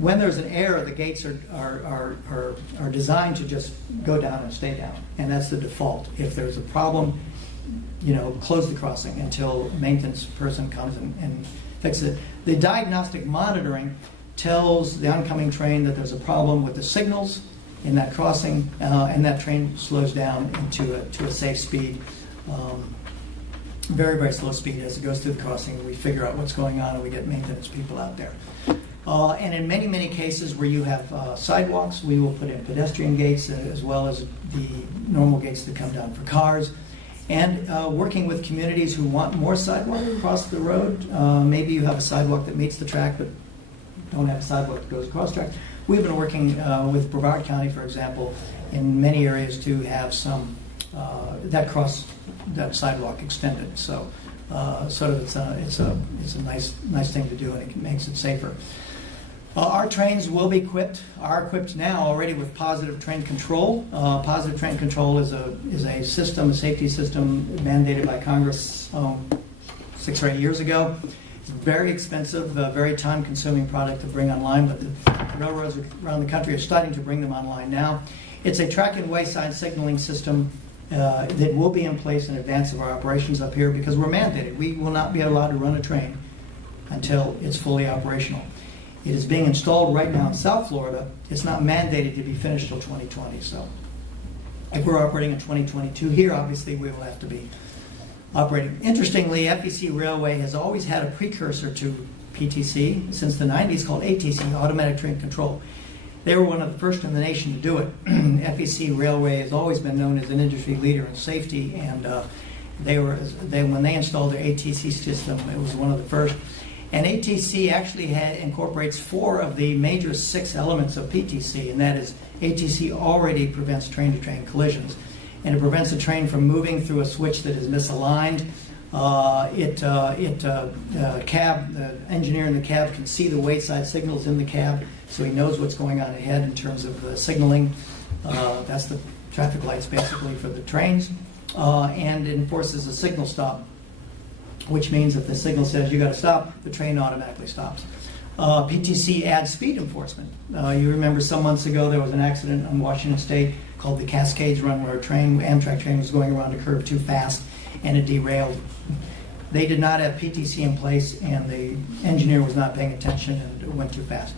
When there's an error, the gates are designed to just go down and stay down, and that's the default. If there's a problem, close the crossing until a maintenance person comes and fixes it. The diagnostic monitoring tells the oncoming train that there's a problem with the signals in that crossing, and that train slows down to a safe speed. Very, very slow speed as it goes through the crossing. We figure out what's going on and we get maintenance people out there. And in many, many cases where you have sidewalks, we will put in pedestrian gates as well as the normal gates that come down for cars. And working with communities who want more sidewalk across the road. Maybe you have a sidewalk that meets the track but don't have a sidewalk that goes across the track. We've been working with Brevard County, for example, in many areas to have some that sidewalk extended. So sort of it's a nice thing to do, and it makes it safer. Our trains will be are equipped now already with positive train control. Positive train control is a system, a safety system mandated by Congress 6 or 8 years ago. It's very expensive, very time-consuming product to bring online, but the railroads around the country are starting to bring them online now. It's a track and wayside signaling system that will be in place in advance of our operations up here because we're mandated. We will not be allowed to run a train until it's fully operational. It is being installed right now in South Florida. It's not mandated to be finished till 2020. So if we're operating in 2022 here, obviously we will have to be operating. Interestingly, FEC Railway has always had a precursor to PTC since the 90s called ATC, Automatic Train Control. They were one of the first in the nation to do it. FEC Railway has always been known as an industry leader in safety, and when they installed their ATC system, it was one of the first. And ATC actually incorporates 4 of the major 6 elements of PTC, and that is ATC already prevents train-to-train collisions, and it prevents a train from moving through a switch that is misaligned. The engineer in the cab can see the wayside signals in the cab, so he knows what's going on ahead in terms of signaling. That's the traffic lights basically for the trains, and it enforces a signal stop, which means if the signal says you got to stop, the train automatically stops. PTC adds speed enforcement. You remember some months ago there was an accident on Washington State called the Cascades Run, where Amtrak train was going around a curve too fast and it derailed. They did not have PTC in place, and the engineer was not paying attention and it went too fast.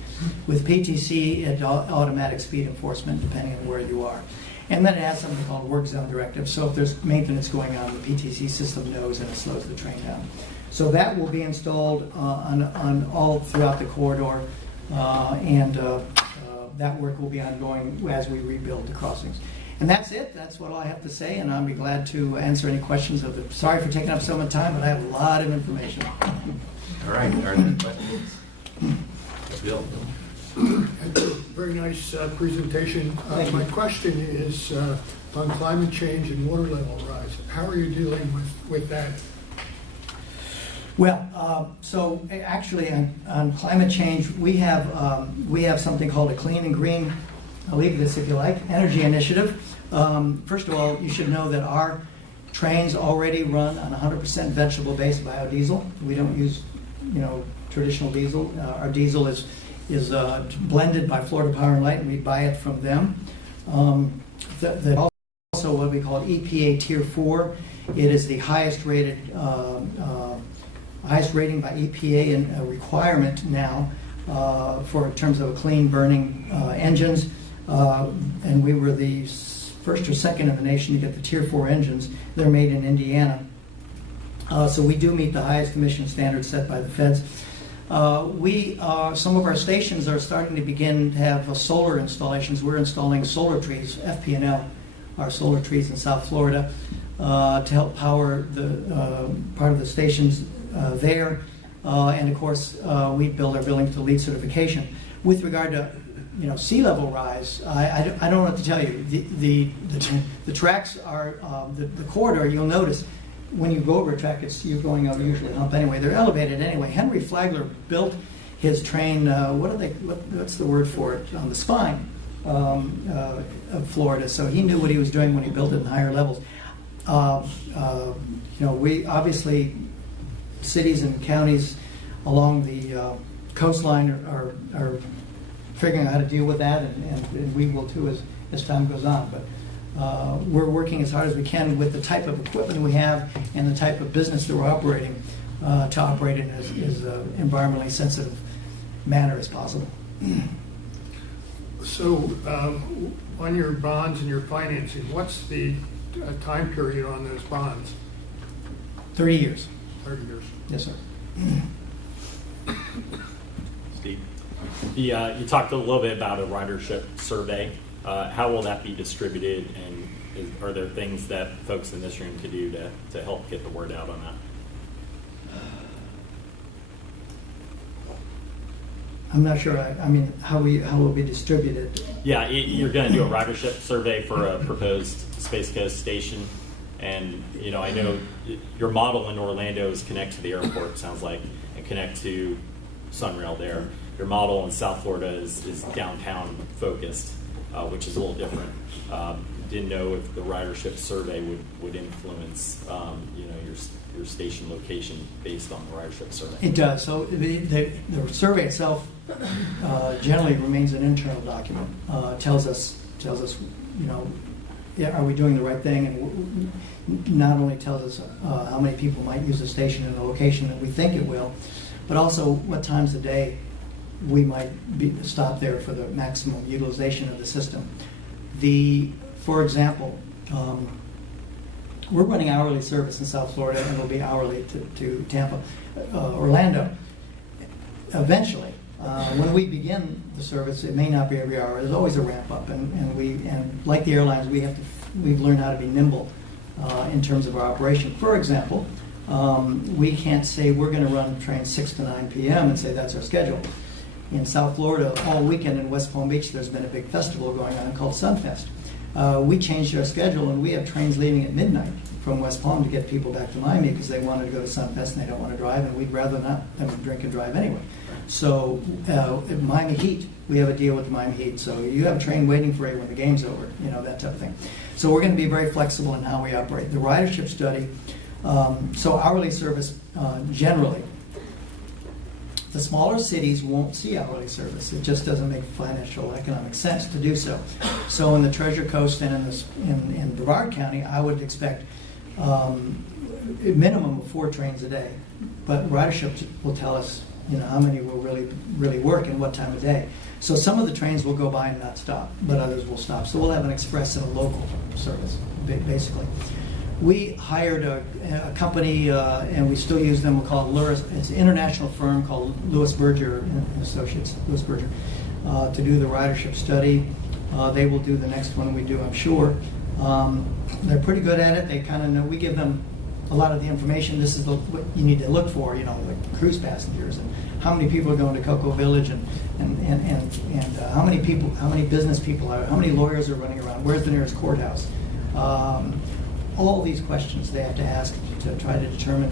With PTC, it's automatic speed enforcement depending on where you are. And then it has something called work zone directive. So if there's maintenance going on, the PTC system knows and it slows the train down. So that will be installed on all throughout the corridor, and that work will be ongoing as we rebuild the crossings. And that's it. That's what I have to say, and I'll be glad to answer any questions of it. Sorry for taking up so much time, but I have a lot of information. All right. Are there questions? Bill. Very nice presentation. My question is on climate change and water level rise. How are you dealing with that? Well, so actually on climate change, we have something called a clean and green, I'll leave this if you like, energy initiative. First of all, you should know that our trains already run on 100% vegetable-based biodiesel. We don't use, traditional diesel. Our diesel is blended by Florida Power and Light, and we buy it from them. Also what we call EPA Tier 4. It is the highest rating by EPA and a requirement now for in terms of clean burning engines. And we were the first or second in the nation to get the Tier 4 engines. They're made in Indiana. So we do meet the highest emission standards set by the feds. Some of our stations are starting to begin to have solar installations. We're installing solar trees, FP&L, our solar trees in South Florida, to help power the part of the stations there. And of course, we build our buildings to LEED certification. With regard to sea level rise, I don't know what to tell you. The tracks are the corridor. You'll notice when you go over a track, you're going over usually hump anyway. They're elevated anyway. Henry Flagler built his train. What's the word for it? On the spine of Florida. So he knew what he was doing when he built it in higher levels. We obviously cities and counties along the coastline are figuring out how to deal with that, and we will too as time goes on. But we're working as hard as we can with the type of equipment we have and the type of business that we're operating to operate in as environmentally sensitive manner as possible. So on your bonds and your financing, what's the time period on those bonds? 30 years. 30 years. Yes, sir. Steve, you talked a little bit about a ridership survey. How will that be distributed, and are there things that folks in this room could do to help get the word out on that? I'm not sure. I mean, how will it be distributed? Yeah, you're going to do a ridership survey for a proposed Space Coast station, and I know your model in Orlando is connect to the airport. Sounds like, and connect to Sunrail there. Your model in South Florida is downtown focused, which is a little different. Didn't know if the ridership survey would influence your station location based on the ridership survey. It does. So the survey itself generally remains an internal document. Tells us are we doing the right thing, and not only tells us how many people might use the station in the location that we think it will, but also what times of day we might stop there for the maximum utilization of the system. For example, we're running hourly service in South Florida, and we'll be hourly to Tampa, Orlando. Eventually, when we begin the service, it may not be every hour. There's always a ramp up, and like the airlines, we've learned how to be nimble in terms of our operation. For example, we can't say we're going to run trains 6 to 9 p.m. and say that's our schedule. In South Florida, all weekend in West Palm Beach, there's been a big festival going on called Sunfest. We changed our schedule, and we have trains leaving at midnight from West Palm to get people back to Miami because they wanted to go to Sunfest and they don't want to drive, and we'd rather not them drink and drive anyway. So Miami Heat, we have a deal with the Miami Heat. So you have a train waiting for you when the game's over, that type of thing. So we're going to be very flexible in how we operate. The ridership study, so hourly service generally, the smaller cities won't see hourly service. It just doesn't make financial economic sense to do so. So in the Treasure Coast and in Brevard County, I would expect a minimum of 4 trains a day. But ridership will tell us, how many will really work and what time of day. So some of the trains will go by and not stop, but others will stop. So we'll have an express and a local service, basically. We hired a company, and we still use them. We'll call it Lewis. It's an international firm called Lewis Berger and Associates, Lewis Berger, to do the ridership study. They will do the next one we do, I'm sure. They're pretty good at it. They kind of know. We give them a lot of the information. This is what you need to look for, like cruise passengers and how many people are going to Cocoa Village and how many business people are, how many lawyers are running around, where's the nearest courthouse. All these questions they have to ask to try to determine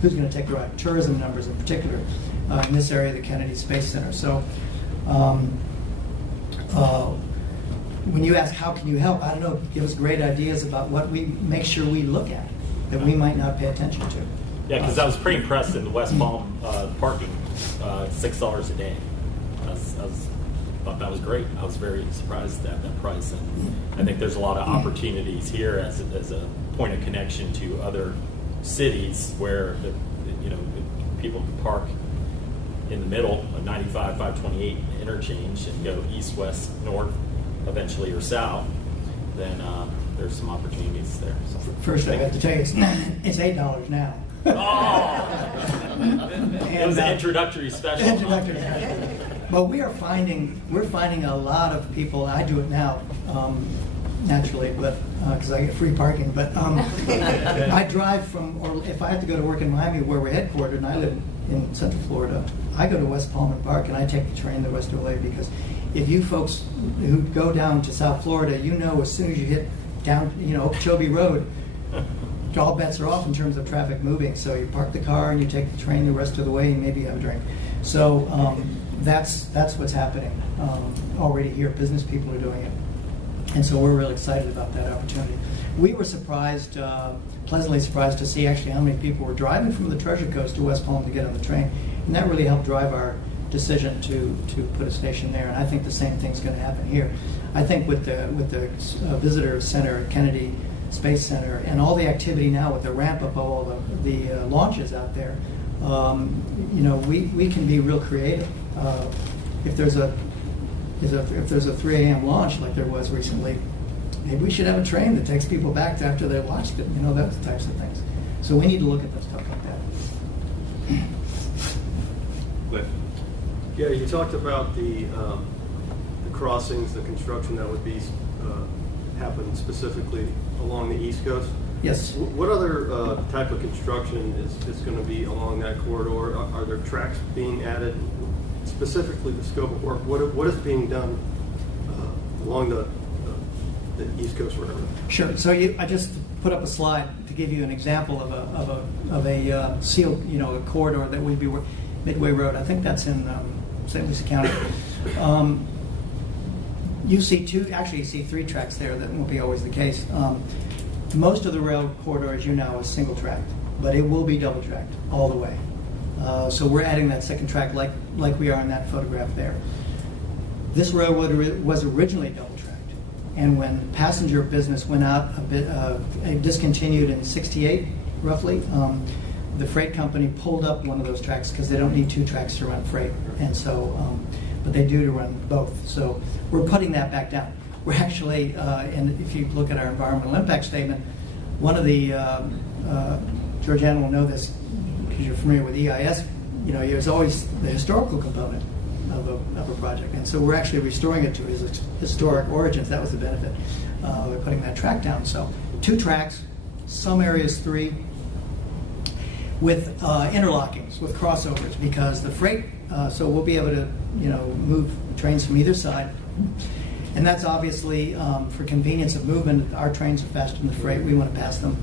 who's going to take the ride. Tourism numbers in particular in this area, the Kennedy Space Center. So when you ask how can you help, I don't know, give us great ideas about what we make sure we look at that we might not pay attention to. Yeah, because I was pretty impressed in the West Palm parking, $6 a day. Thought that was great. I was very surprised at that price, and I think there's a lot of opportunities here as a point of connection to other cities where people can park in the middle of 95, 528 interchange and go east, west, north, eventually, or south. Then there's some opportunities there. So. First, I got to tell you, it's $8 now. Oh! It was an introductory special. But we're finding a lot of people. I do it now, naturally, but because I get free parking. But I drive from, or if I have to go to work in Miami, where we're headquartered, and I live in Central Florida, I go to West Palm and park, and I take the train the rest of the way because if you folks who go down to South Florida, as soon as you hit down, Okeechobee Road, all bets are off in terms of traffic moving. So you park the car and you take the train the rest of the way and maybe have a drink. So that's what's happening already here. Business people are doing it. And so we're really excited about that opportunity. We were surprised, pleasantly surprised to see actually how many people were driving from the Treasure Coast to West Palm to get on the train. And that really helped drive our decision to put a station there. And I think the same thing's going to happen here. I think with the visitor center at Kennedy Space Center and all the activity now with the ramp up of all the launches out there, we can be real creative. If there's a is if there's a 3 a.m. launch like there was recently, maybe we should have a train that takes people back to after they watched it. You know, those types of things. So we need to look at stuff like that. Cliff? Yeah, you talked about the crossings, the construction that would be happen specifically along the East Coast. Yes. What other type of construction is going to be along that corridor? Are there tracks being added? Specifically, the scope of work. What is being done along the East Coast, whatever? Sure. So I just put up a slide to give you an example of a sealed, a corridor that would be Midway Road. I think that's in St. Lucie County. You see you see 3 tracks there. That won't be always the case. Most of the rail corridor, as you know, is single tracked, but it will be double tracked all the way. So we're adding that second track like we are in that photograph there. This railroad was originally double tracked, and when passenger business went out a bit, discontinued in '68 roughly, the freight company pulled up one of those tracks because they don't need 2 tracks to run freight, and so but they do to run both. So we're putting that back down. We're actually, and if you look at our environmental impact statement, one of the, Georgiana will know this because you're familiar with EIS, there's always the historical component of a project. And so we're actually restoring it to its historic origins. That was the benefit of putting that track down. So 2 tracks, some areas 3, with interlockings, with crossovers, because the freight, so we'll be able to, move trains from either side. And that's obviously for convenience of movement. Our trains are faster than the freight. We want to pass them.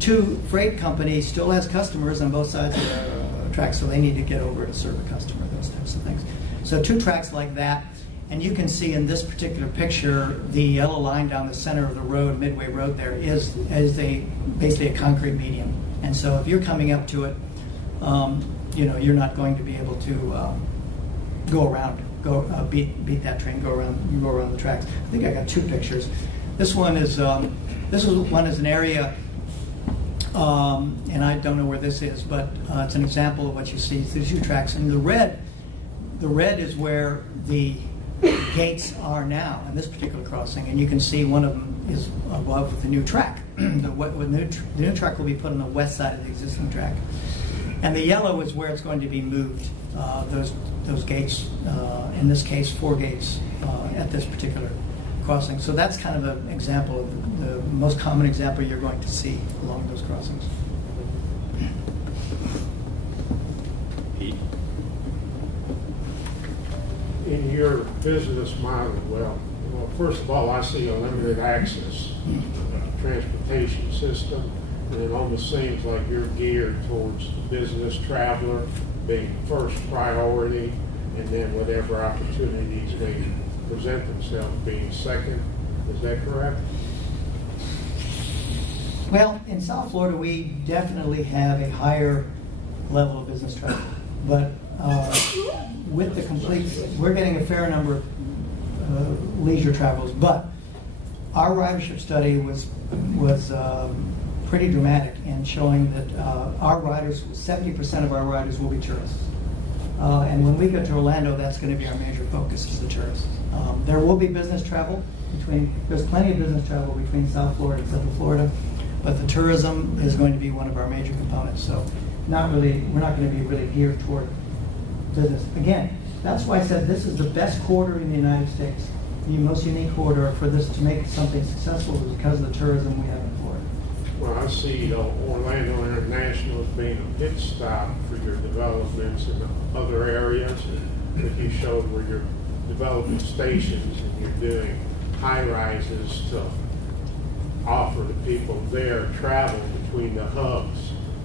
2, freight company still has customers on both sides of the track, so they need to get over to serve a customer, those types of things. So 2 tracks like that. And you can see in this particular picture, the yellow line down the center of the road, Midway Road there, is basically a concrete median. And so if you're coming up to it, you're not going to be able to go around. Beat that train, go around the tracks. I think I got 2 pictures. This one is an area, and I don't know where this is, but it's an example of what you see. There's 2 tracks, and the red is where the gates are now in this particular crossing, and you can see one of them is above the new track. The new track will be put on the west side of the existing track, and the yellow is where it's going to be moved. Those gates, in this case 4 gates at this particular crossing. So that's kind of an example of the most common example you're going to see along those crossings. Pete? In your business model, well, first of all, I see a limited access transportation system, and it almost seems like you're geared towards the business traveler being first priority, and then whatever opportunities may present themselves being second. Is that correct? Well, in South Florida, we definitely have a higher level of business travel, but with the complete, we're getting a fair number of leisure travels, but our ridership study was pretty dramatic in showing that our riders, 70% of our riders will be tourists. And when we get to Orlando, that's going to be our major focus, is the tourists. There will be business travel there's plenty of business travel between South Florida and Central Florida, but the tourism is going to be one of our major components. So we're not going to be really geared toward business. Again, that's why I said this is the best corridor in the United States. The most unique corridor for this to make something successful is because of the tourism we have in Florida. Well, I see Orlando International as being a pit stop for your developments in other areas that you showed where you're developing stations and you're doing high-rises to offer to people there travel between the hubs,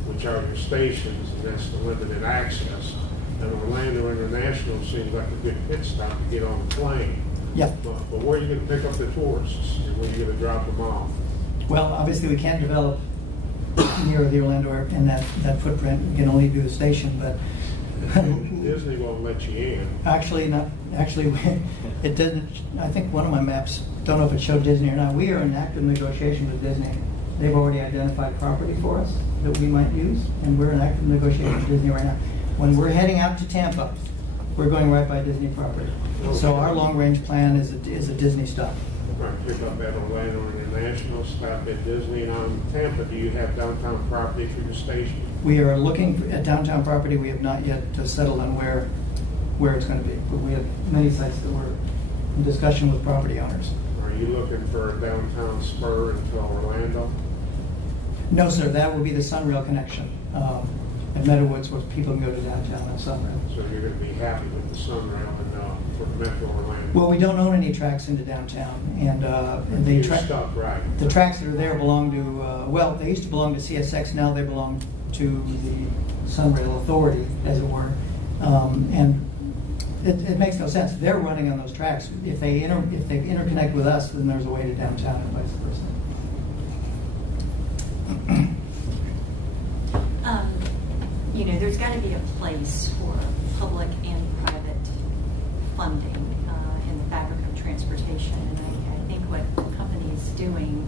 which are your stations, and that's the limited access. And Orlando International seems like a good pit stop to get on the plane. Yeah. But where are you going to pick up the tourists, and where are you going to drop them off? Well, obviously we can't develop near the Orlando and that footprint. We can only do the station, but Disney won't let you in. Actually, it didn't. I think one of my maps, don't know if it showed Disney or not. We are in active negotiation with Disney. They've already identified property for us that we might use, and we're in active negotiation with Disney right now. When we're heading out to Tampa, We're going right by Disney property. So our long-range plan is a Disney stop. Right, pick up at Orlando International, stop at Disney, and on Tampa, do you have downtown property for your station? We are looking at downtown property. We have not yet settled on where it's going to be, but we have many sites that we're in discussion with property owners. Are you looking for a downtown spur into Orlando? No, sir, that will be the Sunrail connection at Meadowwoods, where people can go to downtown on Sunrail. So you're going to be happy with the Sunrail and for Metro Orlando? Well, we don't own any tracks into downtown, and You're stuck, right? the tracks that are there belong to, well, they used to belong to CSX, now they belong to the Sunrail Authority, as it were. And it makes no sense. They're running on those tracks. If they interconnect with us, then there's a way to downtown and vice versa. There's got to be a place for public and private funding in the fabric of transportation. And I think what the company is doing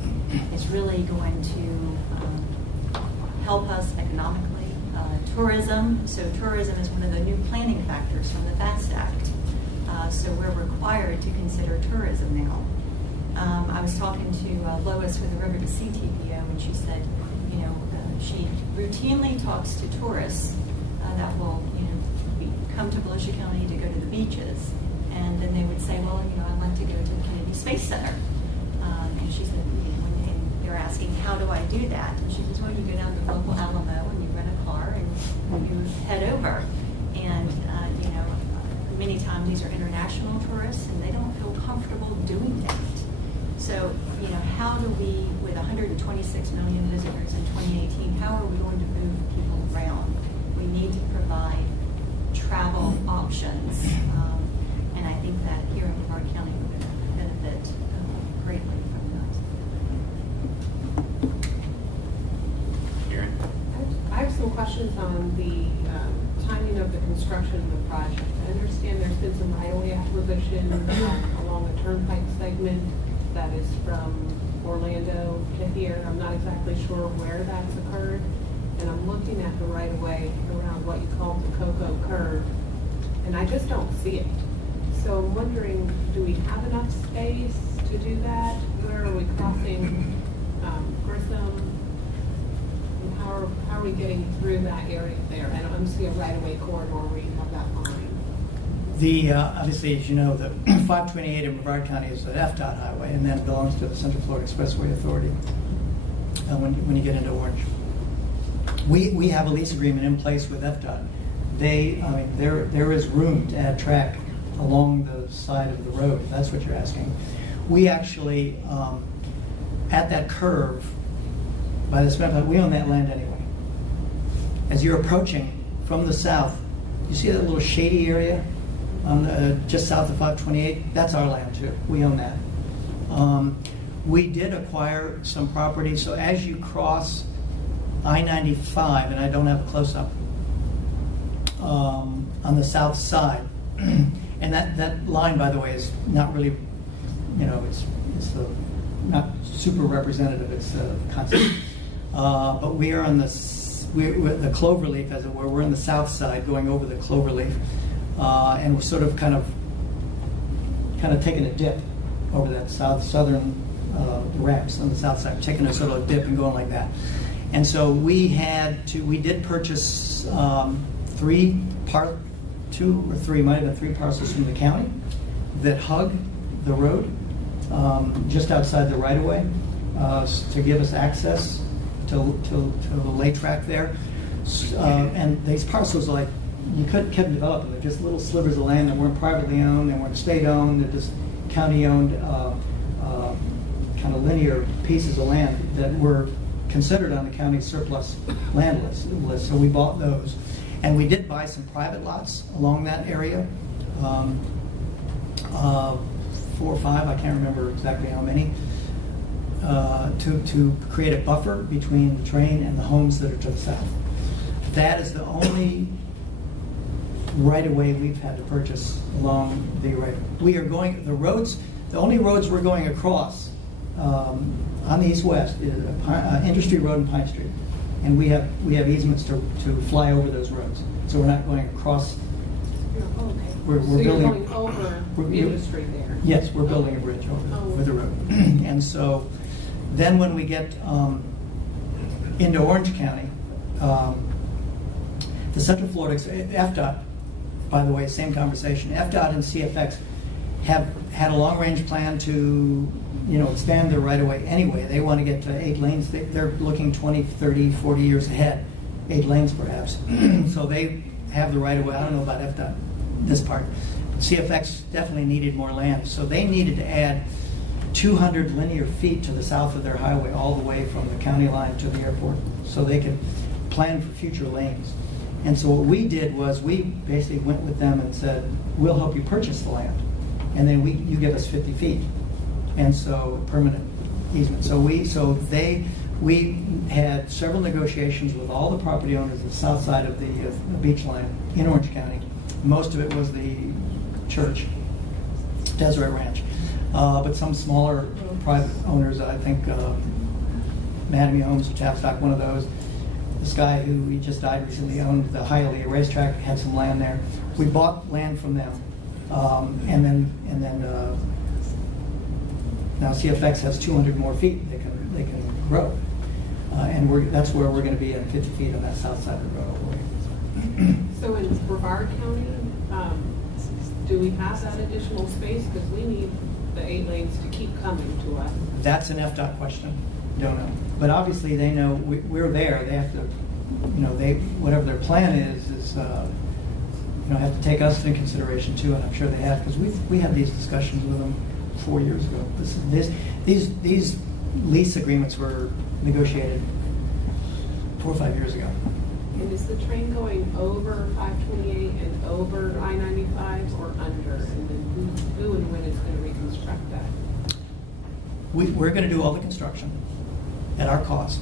is really going to help us economically. Tourism, so tourism is one of the new planning factors from the FAST Act. So we're required to consider tourism now. I was talking to Lois with the River to Sea TPO, and she said, she routinely talks to tourists that will, come to Volusia County to go to the beaches, and then they would say, well, I'd like to go to the Kennedy Space Center. And she said, and they're asking, how do I do that? And she says, well, you go down to the local Alamo and you rent a car and you head over. And many times these are international tourists, and they don't feel comfortable doing that. So, how do we, with 126 million visitors in 2018, how are we going to move people around? We need to provide travel options, and I think that here in Brevard County we're going to benefit greatly from that. Karen? I have some questions on the timing of the construction of the project. I understand there's been some right-of-way acquisition along the turnpike segment that is from Orlando to here. I'm not exactly sure where that's occurred. And I'm looking at the right-of-way around what you call the Cocoa Curve, and I just don't see it. So I'm wondering, do we have enough space to do that? Where are we crossing Grissom? And how are we getting through that area there? I don't see a right-of-way corridor where you have that line. Obviously, as you know, the 528 in Brevard County is an FDOT highway, and then it belongs to the Central Florida Expressway Authority when you get into Orange. We have a lease agreement in place with FDOT. There is room to add track along the side of the road, if that's what you're asking. We actually, at that curve, by the cement plant, we own that land anyway. As you're approaching from the south, you see that little shady area on just south of 528? That's our land too. We own that. We did acquire some property, so as you cross I-95, and I don't have a close-up, on the south side, and that line, by the way, is not really, it's not super representative. It's constant. But we are on the cloverleaf, as it were. We're on the south side, going over the cloverleaf, and we're sort of kind of taking a dip over that southern ramps on the south side, taking a sort of dip and going like that. And so we did purchase two or three parcels from the county that hug the road just outside the right-of-way to give us access to the lay track there. And these parcels are like, you couldn't develop them. They're just little slivers of land that weren't privately owned, they weren't state-owned, they're just county-owned kind of linear pieces of land that were considered on the county surplus land list. So we bought those. And we did buy some private lots along that area, 4 or 5, I can't remember exactly how many, to create a buffer between the train and the homes that are to the south. That is the only right-of-way we've had to purchase along the right. The only roads we're going across on the east-west is Industry Road and Pine Street. And we have easements to fly over those roads. So we're not going across Oh, okay. We're So you're building- going over we're- industry there? Yes, we're building a bridge over with the road. And so then when we get into Orange County, the Central Florida, FDOT, by the way, same conversation, FDOT and CFX have had a long-range plan to, expand their right-of-way anyway. They want to get to 8 lanes. They're looking 20, 30, 40 years ahead, 8 lanes perhaps. So they have the right-of-way. I don't know about FDOT, this part. CFX definitely needed more land. So they needed to add 200 linear feet to the south of their highway, all the way from the county line to the airport, so they could plan for future lanes. And so what we did was we basically went with them and said, we'll help you purchase the land, and then you give us 50 feet, and so permanent easement. So we had several negotiations with all the property owners on the south side of the beach line in Orange County. Most of it was the church, Deseret Ranch, but some smaller private owners, I think Madame Homes or Tapstock, one of those. This guy who he just died recently owned the Hialeah racetrack, had some land there. We bought land from them, and then now CFX has 200 more feet they can grow, and that's where we're going to be at 50 feet on that south side of the road all the way. So in Brevard County, do we have that additional space? Because we need the 8 lanes to keep coming to us. That's an FDOT question. Don't know. But obviously they know we're there. They have to, whatever their plan is have to take us into consideration too, and I'm sure they have, because we had these discussions with them 4 years ago. These lease agreements were negotiated 4 or 5 years ago. And is the train going over 528 and over I-95 or under? And then who and when is going to reconstruct that? We're going to do all the construction at our cost.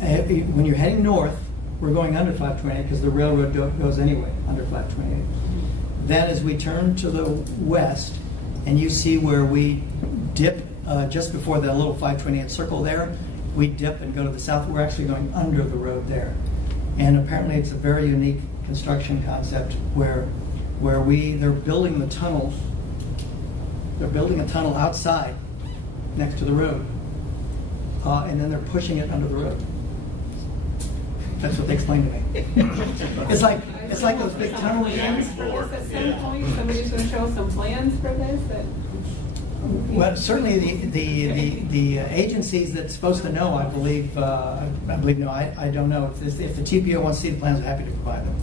When you're heading north, we're going under 528 because the railroad goes anyway under 528. Then as we turn to the west, and you see where we dip just before the little 528 circle there, we dip and go to the south. We're actually going under the road there. And apparently it's a very unique construction concept where they're building the tunnel. They're building a tunnel outside next to the road. And then they're pushing it under the road. That's what they explained to me. It's like those big tunnel machines. At some point, somebody's going to show some plans for this. Well, certainly the agencies that's supposed to know, I believe. No, I don't know. If the TPO wants to see the plans, I'm happy to provide them.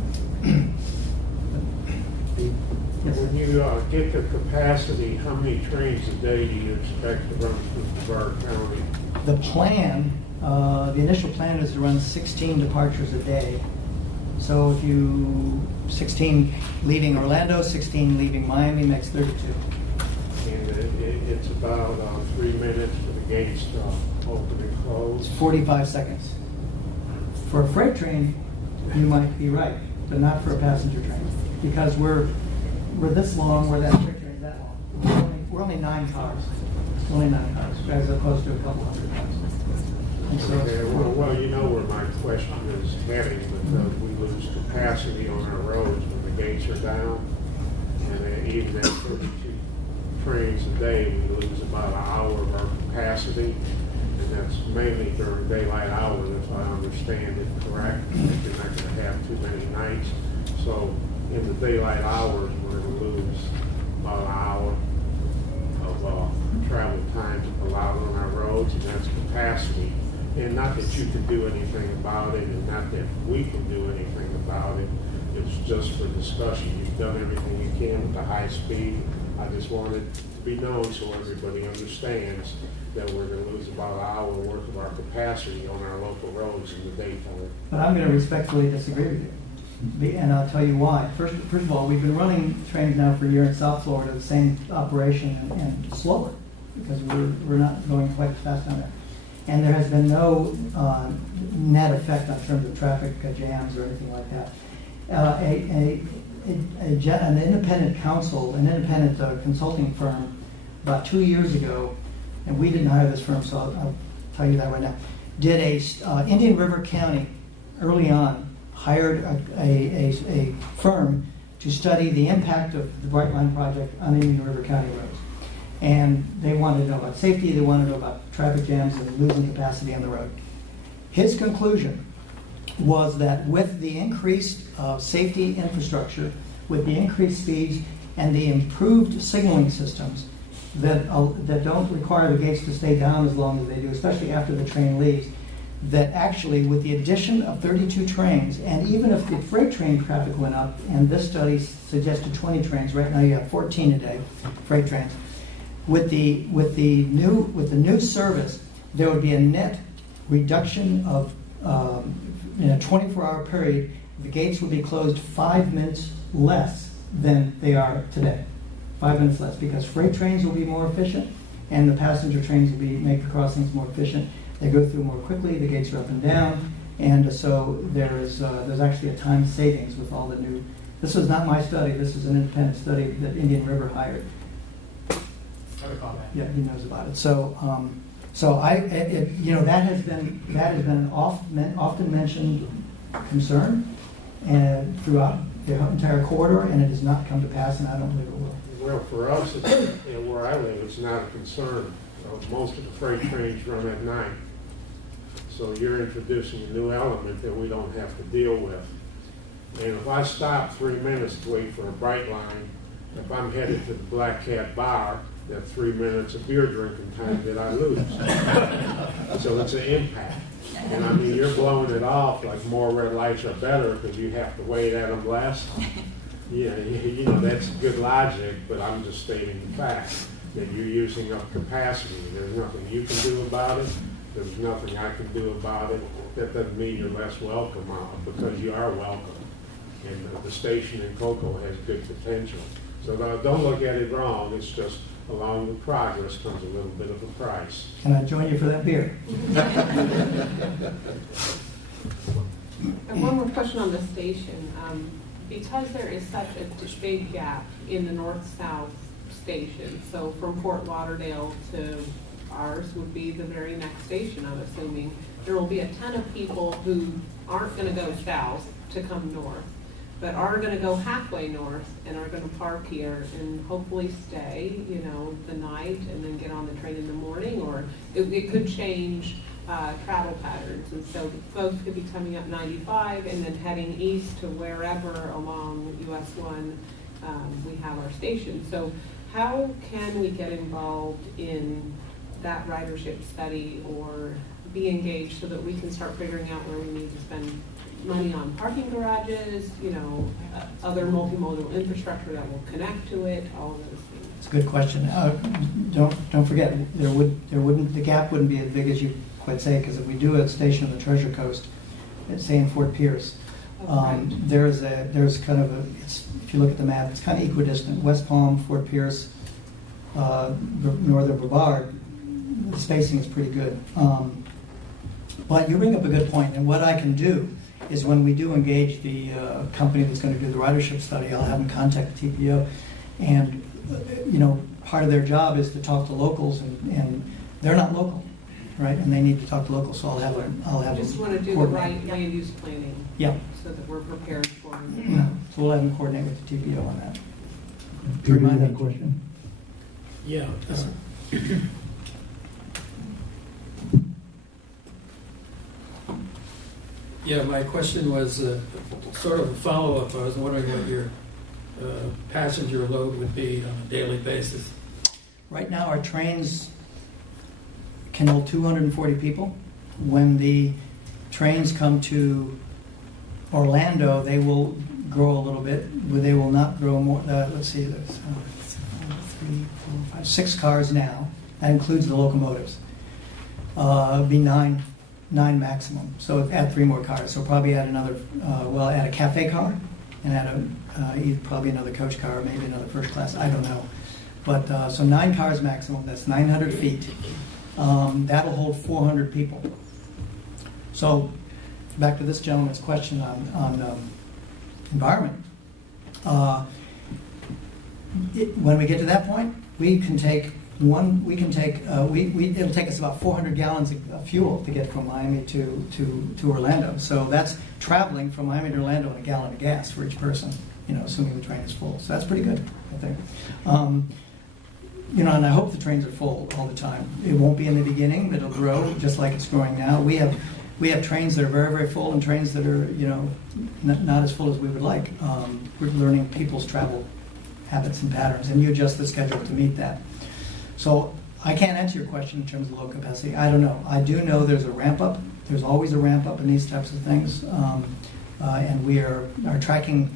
When you get the capacity, how many trains a day do you expect to run through Brevard County? The plan, the initial plan is to run 16 departures a day. So if 16 leaving Orlando, 16 leaving Miami makes 32. And it's about 3 minutes for the gates to open and close. It's 45 seconds. For a freight train, you might be right, but not for a passenger train, because we're this long, where that freight train is that long. We're only 9 cars. Only 9 cars, as opposed to a couple hundred cars. And so well, you know where my question is heading, because we lose capacity on our roads when the gates are down, and even at 32 trains a day, we lose about an hour of our capacity, and that's mainly during daylight hours, if I understand it correct. You're not going to have too many nights, so in the daylight hours, we're going to lose about an hour of travel time allowed on our roads, and that's capacity. And not that you can do anything about it, and not that we can do anything about it. It's just for discussion. You've done everything you can with the high speed. I just want it to be known so everybody understands that we're going to lose about an hour worth of our capacity on our local roads in the daytime. But I'm going to respectfully disagree with you. And I'll tell you why. First of all, we've been running trains now for a year in South Florida, the same operation, and slower, because we're not going quite as fast down there. And there has been no net effect in terms of traffic jams or anything like that. An independent counsel, an independent consulting firm, about 2 years ago, and we didn't hire this firm, so I'll tell you that right now, did Indian River County early on hired a firm to study the impact of the Bright Line project on Indian River County roads. And they wanted to know about safety, they wanted to know about traffic jams and losing capacity on the road. His conclusion was that with the increased safety infrastructure, with the increased speeds and the improved signaling systems that don't require the gates to stay down as long as they do, especially after the train leaves, that actually with the addition of 32 trains, and even if the freight train traffic went up, and this study suggested 20 trains, right now you have 14 a day, freight trains, with the new service, there would be a net reduction of, in a 24-hour period, the gates would be closed 5 minutes less than they are today. 5 minutes less, because freight trains will be more efficient, and the passenger trains will make the crossings more efficient. They go through more quickly, the gates are up and down, and so there's actually a time savings with all the new. This was not my study, this is an independent study that Indian River hired. Yeah, he knows about it. So, that has been an often mentioned concern, and throughout the entire corridor, and it has not come to pass, and I don't believe it will. Well, for us, where I live, it's not a concern. Most of the freight trains run at night, so you're introducing a new element that we don't have to deal with. And if I stop 3 minutes to wait for a Bright Line, if I'm headed to the Black Cat Bar, that 3 minutes of beer drinking time that I lose. So it's an impact. And I mean, you're blowing it off like more red lights are better because you have to wait at them less. Yeah, that's good logic, but I'm just stating the fact that you're using up capacity. There's nothing you can do about it. There's nothing I can do about it. That doesn't mean you're less welcome, because you are welcome. And the station in Cocoa has good potential. So don't look at it wrong. It's just along with progress comes a little bit of a price. Can I join you for that beer? And one more question on the station. Because there is such a big gap in the north-south station, so from Fort Lauderdale to ours would be the very next station, I'm assuming, there will be a ton of people who aren't going to go south to come north, but are going to go halfway north and are going to park here and hopefully stay, the night and then get on the train in the morning, or it could change travel patterns. And so folks could be coming up 95 and then heading east to wherever along US 1 we have our station. So how can we get involved in that ridership study or be engaged so that we can start figuring out where we need to spend money on parking garages, other multimodal infrastructure that will connect to it, all of those things? It's a good question. Don't forget, the gap wouldn't be as big as you quite say, because if we do a station on the Treasure Coast, let's say in Fort Pierce, there's kind of if you look at the map, it's kind of equidistant. West Palm, Fort Pierce, northern Brevard, the spacing is pretty good. But you bring up a good point, and what I can do is when we do engage the company that's going to do the ridership study, I'll have them contact the TPO, and part of their job is to talk to locals, and they're not local, right? And they need to talk to locals, so I'll have just want to do the right land use planning. Yeah. So that we're prepared for it. So we'll have them coordinate with the TPO on that. Peter, you had a question? Yeah. Yeah, my question was sort of a follow-up. I was wondering what your passenger load would be on a daily basis. Right now, our trains can hold 240 people. When the trains come to Orlando, they will grow a little bit, but they will not grow more. Let's see, there's 3, 4, 5, 6 cars now. That includes the locomotives. It'll be nine maximum. So add 3 more cars. So probably add another, add a cafe car and add probably another coach car, maybe another first class. I don't know. But so 9 cars maximum. That's 900 feet. That'll hold 400 people. So back to this gentleman's question on environment. When we get to that point, we can take we can take, it'll take us about 400 gallons of fuel to get from Miami to Orlando. So that's traveling from Miami to Orlando in a gallon of gas for each person, assuming the train is full. So that's pretty good, I think. And I hope the trains are full all the time. It won't be in the beginning, but it'll grow just like it's growing now. We have trains that are very, very full and trains that are, not as full as we would like. We're learning people's travel habits and patterns, and you adjust the schedule to meet that. So I can't answer your question in terms of low capacity. I don't know. I do know there's a ramp up. There's always a ramp up in these types of things, and we are tracking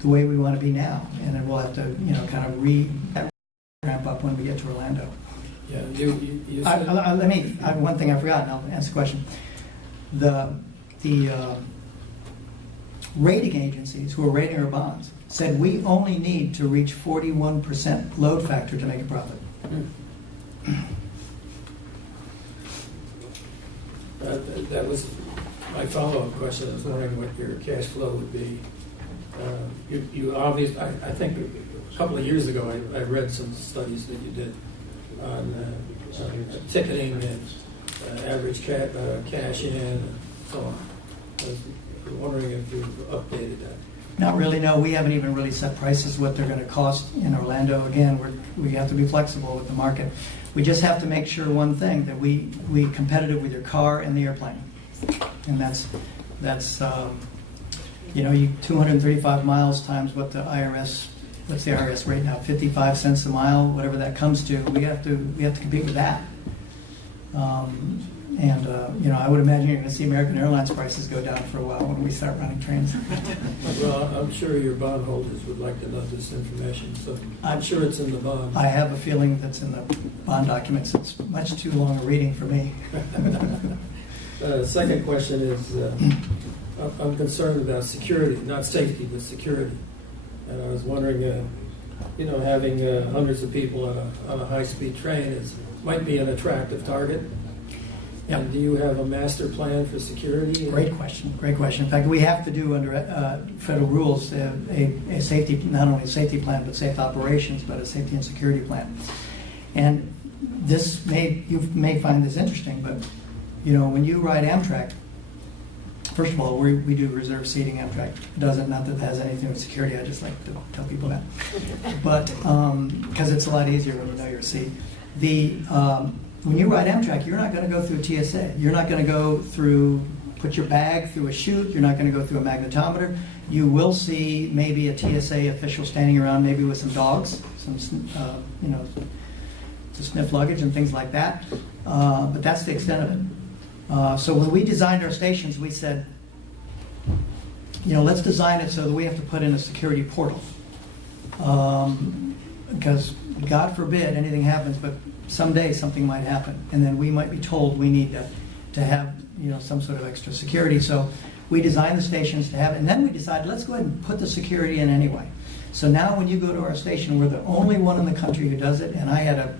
the way we want to be now, and then we'll have to, kind of ramp up when we get to Orlando. Yeah, you said... I have one thing I forgot, and I'll answer the question. The rating agencies who are rating our bonds said we only need to reach 41% load factor to make a profit. That was my follow-up question. I was wondering what your cash flow would be. You obviously, I think a couple of years ago, I read some studies that you did on ticketing and average cash in and so on. I was wondering if you've updated that. Not really, no. We haven't even really set prices what they're going to cost in Orlando. Again, we have to be flexible with the market. We just have to make sure one thing, that we competitive with your car and the airplane. And that's 235 miles times what the IRS, what's the IRS rate now, 55 cents a mile, whatever that comes to. We have to compete with that. I would imagine you're going to see American Airlines prices go down for a while when we start running trains. Well, I'm sure your bondholders would like to know this information, so I'm sure it's in the bond. I have a feeling that's in the bond documents. It's much too long a reading for me. Second question is, I'm concerned about security, not safety, but security. And I was wondering, having hundreds of people on a high-speed train might be an attractive target. Yep. And do you have a master plan for security? Great question. In fact, we have to do under federal rules a safety, not only a safety plan, but safe operations, but a safety and security plan. And you may find this interesting, but when you ride Amtrak, first of all, we do reserve seating. Amtrak doesn't, not that it has anything with security. I just like to tell people that, but because it's a lot easier when you know your seat. When you ride Amtrak, you're not going to go through a TSA. You're not going to put your bag through a chute. You're not going to go through a magnetometer. You will see maybe a TSA official standing around, maybe with some dogs, to sniff luggage and things like that. But that's the extent of it. So when we designed our stations, we said, let's design it so that we have to put in a security portal. Because God forbid anything happens, but someday something might happen, and then we might be told we need to have some sort of extra security. So we designed the stations to have it, and then we decided let's go ahead and put the security in anyway. So now when you go to our station, we're the only one in the country who does it, and I had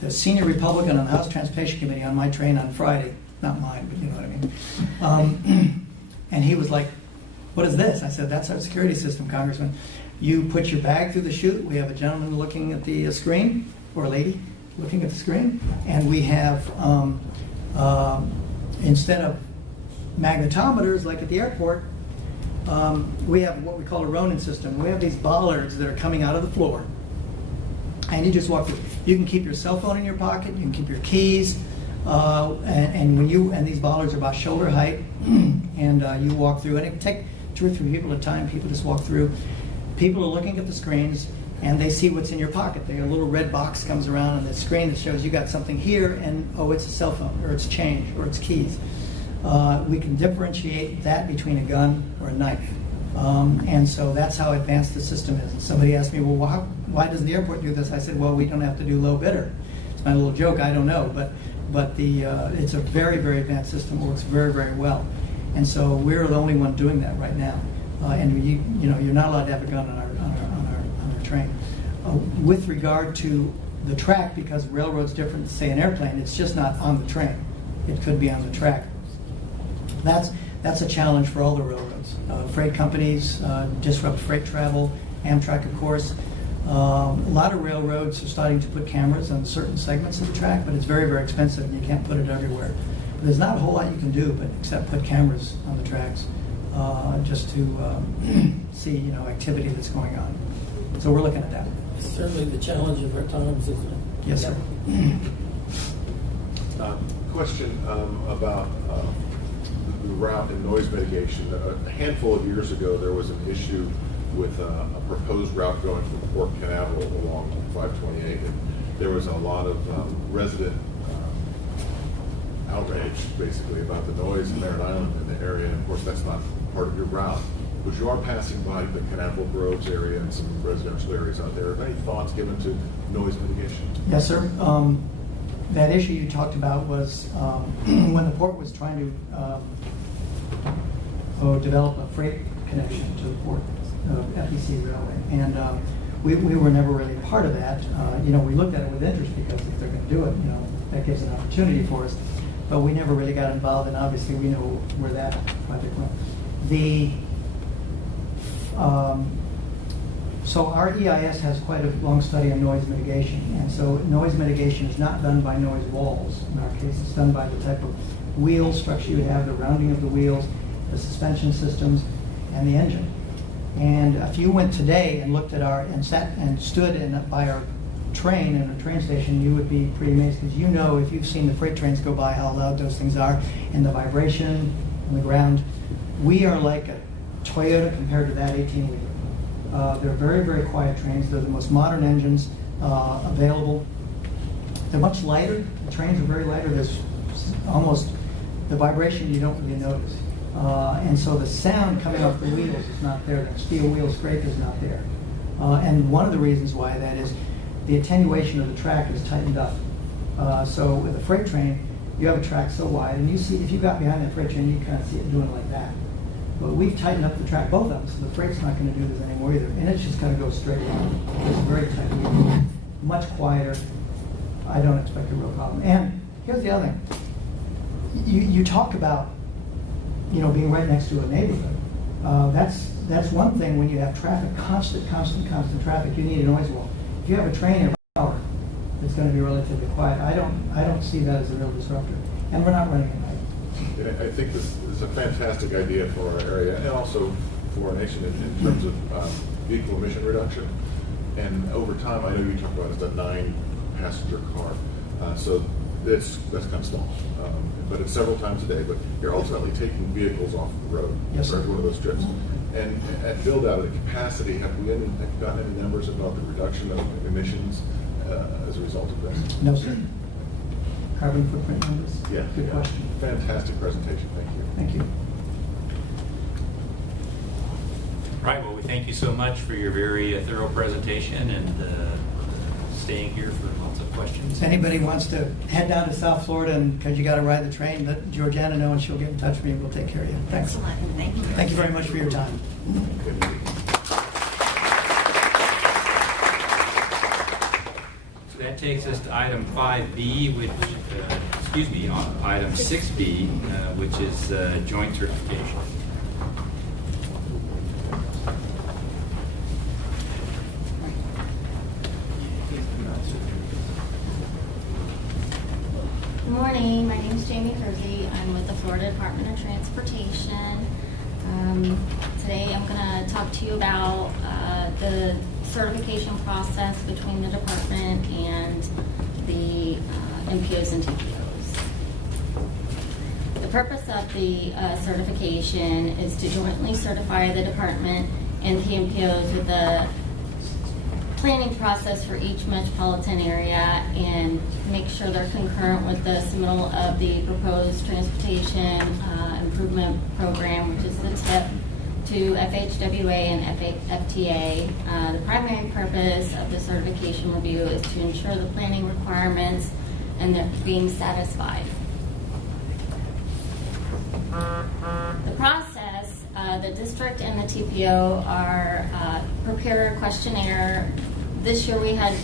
the senior Republican on the House Transportation Committee on my train on Friday, not mine, but you know what I mean. And he was like, "What is this?" I said, "That's our security system, Congressman. You put your bag through the chute. We have a gentleman looking at the screen, or a lady looking at the screen, and we have, instead of magnetometers like at the airport, we have what we call a Ronin system. We have these bollards that are coming out of the floor, and you just walk through. You can keep your cell phone in your pocket. You can keep your keys, and these bollards are about shoulder height, and you walk through, and it can take 2 or 3 people at a time. People just walk through. People are looking at the screens, and they see what's in your pocket. A little red box comes around on the screen that shows you got something here, and it's a cell phone, or it's change, or it's keys. We can differentiate that between a gun or a knife. And so that's how advanced the system is. And somebody asked me, well, why does the airport do this? I said, well, we don't have to do low bidder. It's my little joke, I don't know, but it's a very, very advanced system. It works very, very well. And so we're the only one doing that right now. And you're not allowed to have a gun on our train. With regard to the track, because railroad's different than, say, an airplane, it's just not on the train. It could be on the track. That's a challenge for all the railroads. Freight companies disrupt freight travel. Amtrak, of course. A lot of railroads are starting to put cameras on certain segments of the track, but it's very, very expensive and you can't put it everywhere. But there's not a whole lot you can do but except put cameras on the tracks just to see, you know, activity that's going on. So we're looking at that. Certainly the challenge of our times, isn't it? Yes, sir. Question about the route and noise mitigation. A handful of years ago, there was an issue with a proposed route going from Port Canaveral along 528. And there was a lot of resident outrage, basically, about the noise in Merritt Island in the area. And of course, that's not part of your route. But you are passing by the Canaveral Groves area and some residential areas out there. Are there any thoughts given to noise mitigation? Yes, sir. That issue you talked about was when the port was trying to develop a freight connection to the port, FEC Railway. And we were never really part of that. You know, we looked at it with interest because if they're going to do it, you know, that gives an opportunity for us. But we never really got involved, and obviously we know where that project went. So our EIS has quite a long study on noise mitigation, and so noise mitigation is not done by noise walls. In our case, it's done by the type of wheel structure you have, the rounding of the wheels, the suspension systems, and the engine. And if you went today and looked at and stood by our train in a train station, you would be pretty amazed, because you know, if you've seen the freight trains go by, how loud those things are, and the vibration on the ground. We are like a Toyota compared to that 18-wheeler. They're very, very quiet trains. They're the most modern engines available. They're much lighter. The trains are very lighter. There's almost the vibration you don't really notice. And so the sound coming off the wheels is not there. The steel wheel scrape is not there. And one of the reasons why that is the attenuation of the track is tightened up. So with a freight train, you have a track so wide, and you see, if you got behind that freight train, you kind of see it doing like that. But we've tightened up the track, both of them, so the freight's not going to do this anymore either. And it's just going to go straight on. It's very tight, much quieter. I don't expect a real problem. And here's the other thing. You talk about, you know, being right next to a neighborhood. That's one thing when you have traffic, constant traffic. You need a noise wall. If you have a train every hour, it's going to be relatively quiet. I don't see that as a real disruptor. And we're not running at night. I think this is a fantastic idea for our area and also for our nation in terms of vehicle emission reduction. And over time, I know you talked about it's a 9-passenger car, so that's kind of small. But it's several times a day. But you're ultimately taking vehicles off the road for every one of those trips. And at build out of the capacity, have we gotten any numbers about the reduction of emissions as a result of this? No, sir. Carbon footprint numbers? Yeah. Good question. Fantastic presentation. Thank you. Thank you. Right. Well, we thank you so much for your very thorough presentation and staying here for lots of questions. If anybody wants to head down to South Florida and because you got to ride the train, let Georgiana know and she'll get in touch with me and we'll take care of you. Thanks. Excellent. Thank you. Thank you very much for your time. So that takes us to item 5B, which, item 6B, which is joint certification. Good morning, my name is Jamie Kersey. I'm with the Florida Department of Transportation. Today I'm going to talk to you about the certification process between the department and the MPOs and TPOs. The purpose of the certification is to jointly certify the department and the MPOs with the planning process for each metropolitan area and make sure they're concurrent with the submittal of the proposed transportation improvement program, which is the TIP, to FHWA and FTA. The primary purpose of the certification review is to ensure the planning requirements and they're being satisfied. The process, the district and the TPO are prepare a questionnaire. This year we had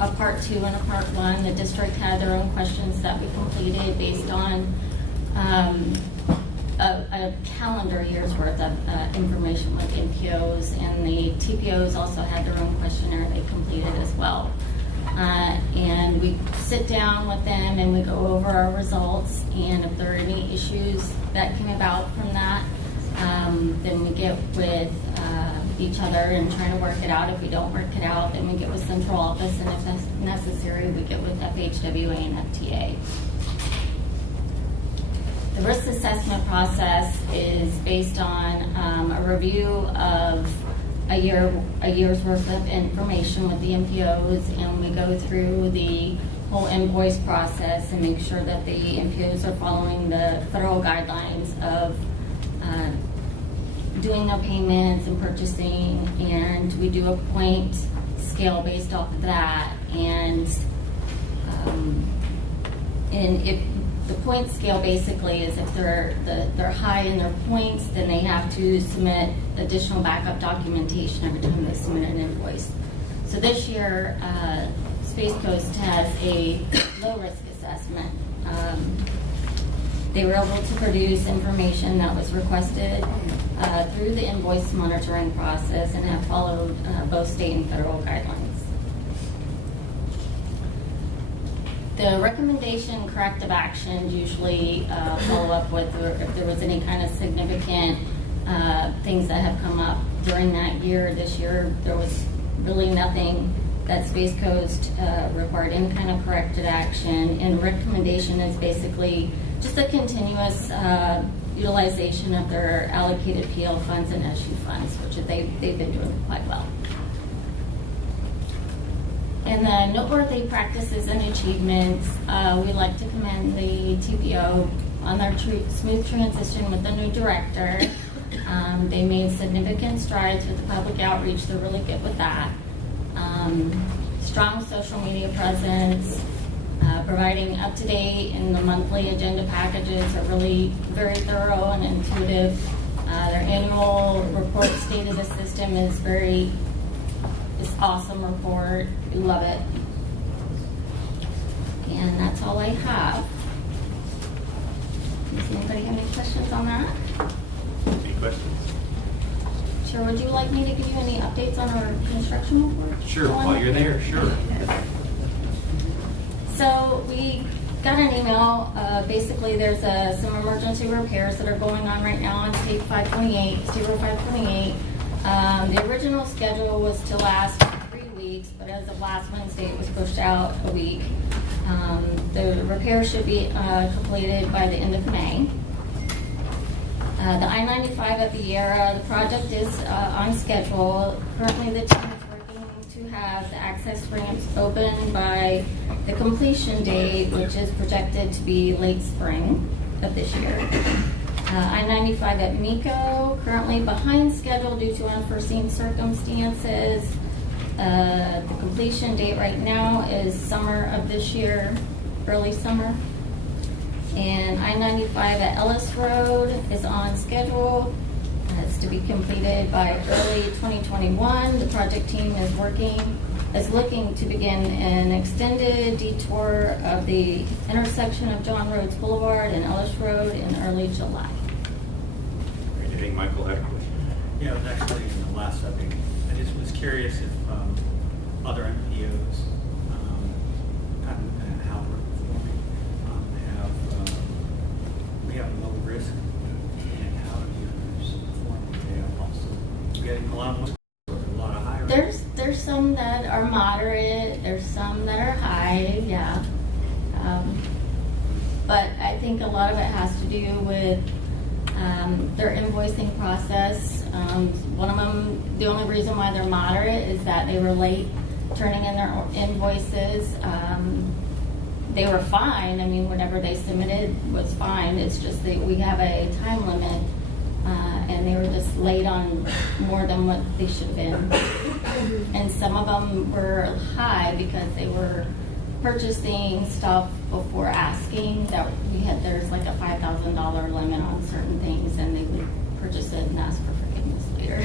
a part 2 and a part 1. The district had their own questions that we completed based on a calendar year's worth of information collaboration with NPOs, and the TPOs also had their own questionnaire they completed as well. And we sit down with them and we go over our results, and if there are any issues that came about from that, then we get with each other and try to work it out. If we don't work it out, then we get with central office, and if that's necessary, we get with FHWA and FTA. The risk assessment process is based on a review of a year's worth of information with the MPOs, and we go through the whole invoice process and make sure that the MPOs are following the federal guidelines of doing their payments and purchasing, and we do a point scale based off of that. And if the point scale basically is if they're high in their points, then they have to submit additional backup documentation every time they submit an invoice. So this year, Space Coast has a low risk assessment. They were able to produce information that was requested through the invoice monitoring process and have followed both state and federal guidelines. The recommendation corrective actions usually follow up with if there was any kind of significant things that have come up during that year. This year, there was really nothing that Space Coast required any kind of corrective action, and recommendation is basically just a continuous utilization of their allocated PL funds and SU funds, which they've been doing quite well. And the noteworthy practices and achievements, we like to commend the TPO on their smooth transition with the new director. They made significant strides with the public outreach. They're really good with that. Strong social media presence, providing up-to-date and the monthly agenda packages are really very thorough and intuitive. Their annual report, State of the System, is this awesome report. We love it. And that's all I have. Does anybody have any questions on that? Any questions? Chair, would you like me to give you any updates on our construction report? Sure, while you're there, sure. So we got an email. Basically, there's some emergency repairs that are going on right now on State 528, State Road 528. The original schedule was to last 3 weeks, but as of last Wednesday, it was pushed out a week. The repair should be completed by the end of May. The I-95 at Vieira, the project is on schedule. Currently, the team is working to have the access ramps open by the completion date, which is projected to be late spring of this year. I-95 at Miko, currently behind schedule due to unforeseen circumstances. The completion date right now is summer of this year, early summer. And I-95 at Ellis Road is on schedule. It's to be completed by early 2021. The project team is looking to begin an extended detour of the intersection of John Rhodes Boulevard and Ellis Road in early July. Anything Michael had a question? Yeah, it was actually in the last update. I just was curious if other MPOs and how we're performing we have a low risk, and how do the others perform? They are also getting a lot of higher. There's some that are moderate. There's some that are high. Yeah. But I think a lot of it has to do with their invoicing process. One of them, the only reason why they're moderate is that they were late turning in their invoices. They were fine. I mean, whatever they submitted was fine. It's just that we have a time limit, and they were just late on more than what they should have been. And some of them were high because they were purchasing stuff before asking. There's like a $5,000 limit on certain things, and they would purchase it and ask for forgiveness later.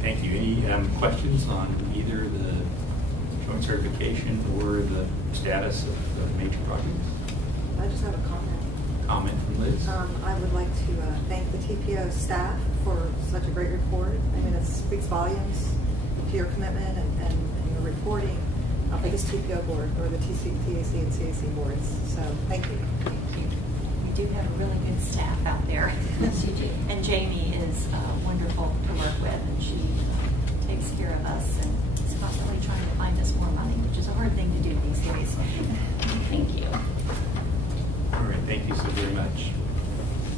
Thank you. Any questions on either the joint certification or the status of the major projects? I just have a comment. comment from Liz. I would like to thank the TPO staff for such a great report. I mean, it speaks volumes to your commitment and your reporting of the TPO board or the TAC and CAC boards. So thank you. Thank you. We do have a really good staff out there. And Jamie is wonderful to work with, and she takes care of us and is constantly trying to find us more money, which is a hard thing to do these days. Thank you. All right, thank you so very much.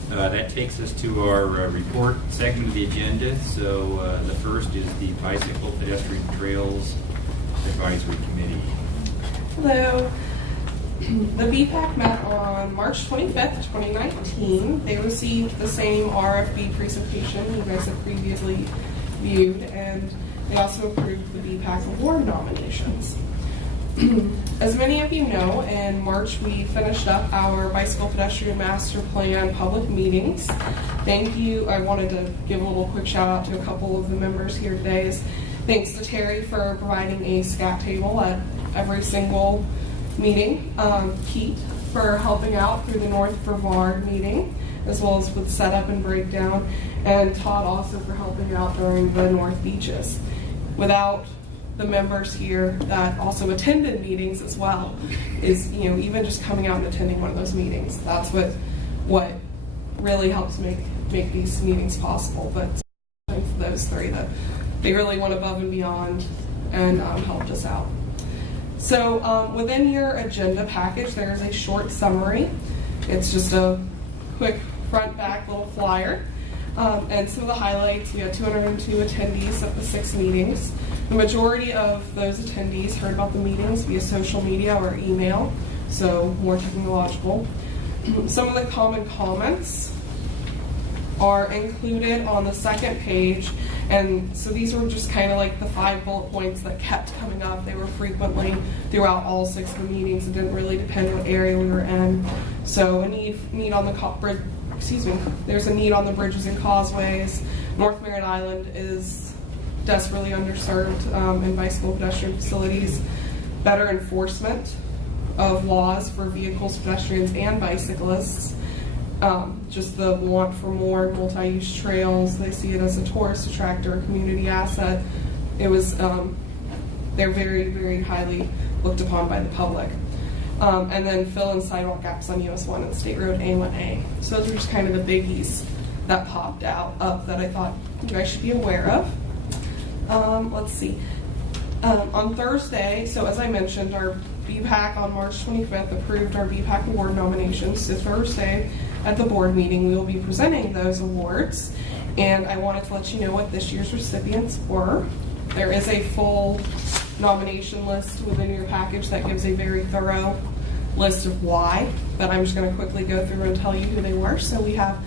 That takes us to our report segment of the agenda. So the first is the Bicycle Pedestrian Trails Advisory Committee. Hello. The BPAC met on March 25th, 2019. They received the same RFB presentation you guys have previously viewed, and they also approved the BPAC award nominations. As many of you know, in March we finished up our Bicycle Pedestrian Master Plan public meetings. Thank you. I wanted to give a little quick shout out to a couple of the members here today. Thanks to Terry for providing a scat table at every single meeting. Keith for helping out through the North Brevard meeting, as well as with setup and breakdown, and Todd also for helping out during the North Beaches. Without the members here that also attended meetings as well, is even just coming out and attending one of those meetings. That's what really helps make these meetings possible. But thanks to those three that they really went above and beyond and helped us out. So within your agenda package, there is a short summary. It's just a quick front-back little flyer. And some of the highlights, we had 202 attendees at the 6 meetings. The majority of those attendees heard about the meetings via social media or email, so more technological. Some of the common comments are included on the second page, and so these were just kind of like the 5 bullet points that kept coming up. They were frequently throughout all 6 of the meetings. It didn't really depend what area we were in. So a need on the there's a need on the bridges and causeways. North Merritt Island is desperately underserved in bicycle pedestrian facilities. Better enforcement of laws for vehicles, pedestrians, and bicyclists. Just the want for more multi-use trails. They see it as a tourist attractor, a community asset. It was, they're very, very highly looked upon by the public. And then fill in sidewalk gaps on US 1 and State Road A1A. So those are just kind of the biggies that popped up that I thought you guys should be aware of. Let's see. On Thursday, so as I mentioned, our BPAC on March 25th approved our BPAC award nominations. So Thursday at the board meeting, we will be presenting those awards. And I wanted to let you know what this year's recipients were. There is a full nomination list within your package that gives a very thorough list of why, but I'm just going to quickly go through and tell you who they were. So we have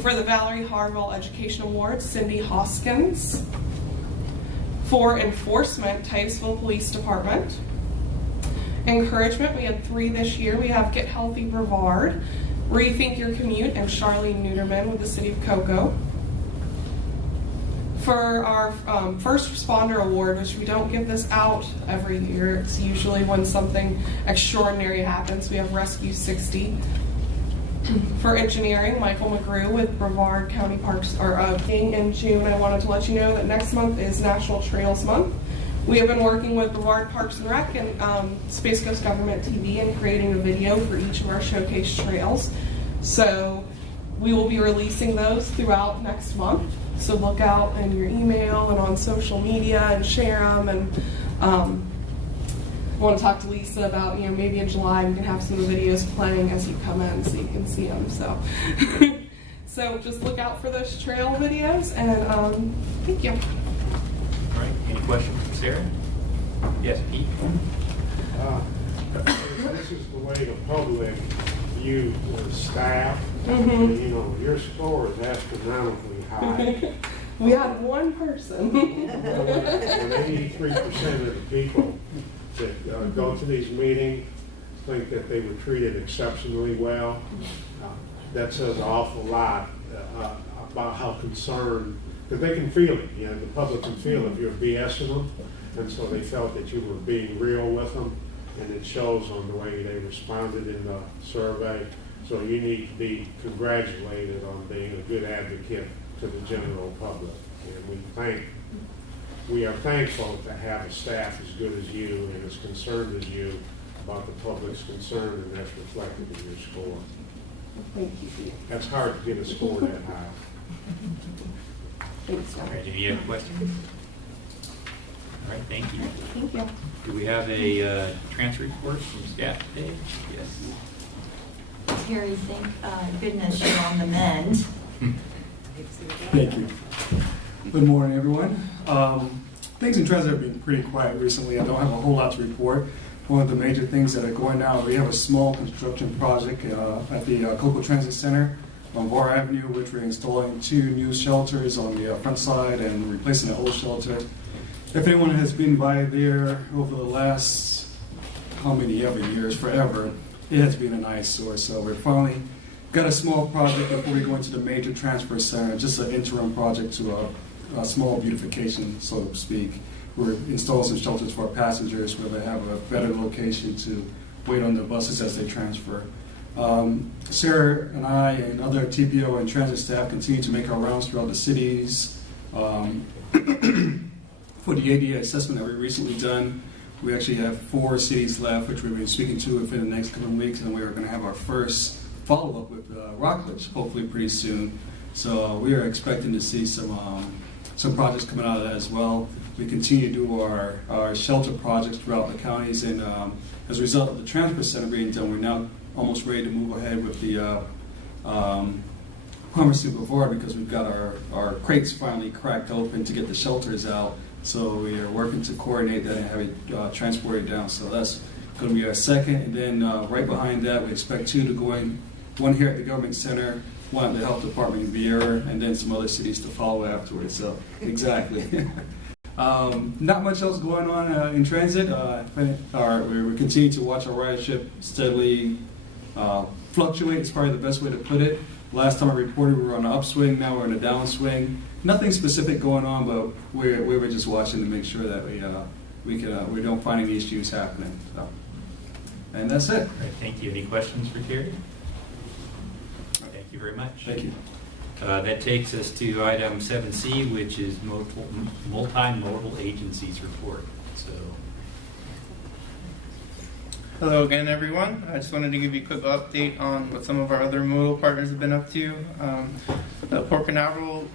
for the Valerie Harville Education Award, Cindy Hoskins. For enforcement, Titusville Police Department. Encouragement, we had 3 this year. We have Get Healthy Brevard, Rethink Your Commute, and Charlene Neuterman with the City of Cocoa. For our First Responder Award, which we don't give this out every year, it's usually when something extraordinary happens. We have Rescue 60. For engineering, Michael McGrew with Brevard County Parks in June. I wanted to let you know that next month is National Trails Month. We have been working with Brevard Parks and Rec and Space Coast Government TV and creating a video for each of our showcase trails. So we will be releasing those throughout next month. So look out in your email and on social media and share them. And I want to talk to Lisa about, maybe in July we can have some of the videos playing as you come in so you can see them. So, so just look out for those trail videos, and thank you. All right, any questions for Sarah? Yes, Pete? This is the way the public view the staff. Your score is astronomically high. We had one person. And 83% of the people that go to these meetings think that they were treated exceptionally well. That says an awful lot about how concerned, because they can feel it. The public can feel if you're BSing them, and so they felt that you were being real with them, and it shows on the way they responded in the survey. So you need to be congratulated on being a good advocate to the general public. And we are thankful to have a staff as good as you and as concerned as you about the public's concern, and that's reflected in your score. Thank you. That's hard to get a score that high. Thanks, All right, any other questions? All right, thank you. Thank you. Do we have a transfer report from staff today? Yes. Terry, thank goodness you're on the mend. Thank you. Good morning, everyone. Things in transit have been pretty quiet recently. I don't have a whole lot to report. One of the major things that are going on, we have a small construction project at the Cocoa Transit Center on Bar Avenue, which we're installing 2 new shelters on the front side and replacing the old shelter. If anyone has been by there over the last, how many ever years, forever, it has been an eyesore. So we're finally got a small project before we go into the major transfer center, just an interim project to a small beautification, so to speak. We're installing some shelters for our passengers where they have a better location to wait on the buses as they transfer. Sarah and I and other TPO and transit staff continue to make our rounds throughout the cities. For the ADA assessment that we recently done, we actually have 4 cities left, which we've been speaking to within the next couple of weeks, and we're going to have our first follow-up with Rockledge hopefully pretty soon. So we are expecting to see some projects coming out of that as well. We continue to do our shelter projects throughout the counties, and as a result of the transfer center being done, we're now almost ready to move ahead with the Palmerston Boulevard, because we've got our crates finally cracked open to get the shelters out. So we are working to coordinate that and have it transported down. So that's going to be our second. And then right behind that, we expect 2 to go in, 1 here at the Government Center, 1 at the Health Department in Vieira, and then some other cities to follow afterwards. So exactly. Not much else going on in transit. We continue to watch our ridership steadily fluctuate. It's probably the best way to put it. Last time I reported, we were on an upswing. Now we're in a downswing. Nothing specific going on, but we were just watching to make sure that we don't find any issues happening. So, and that's it. All right, thank you. Any questions for Terry? Thank you very much. Thank you. That takes us to item 7C, which is multimodal agencies report. So, hello again, everyone. I just wanted to give you a quick update on what some of our other modal partners have been up to. The Port Canaveral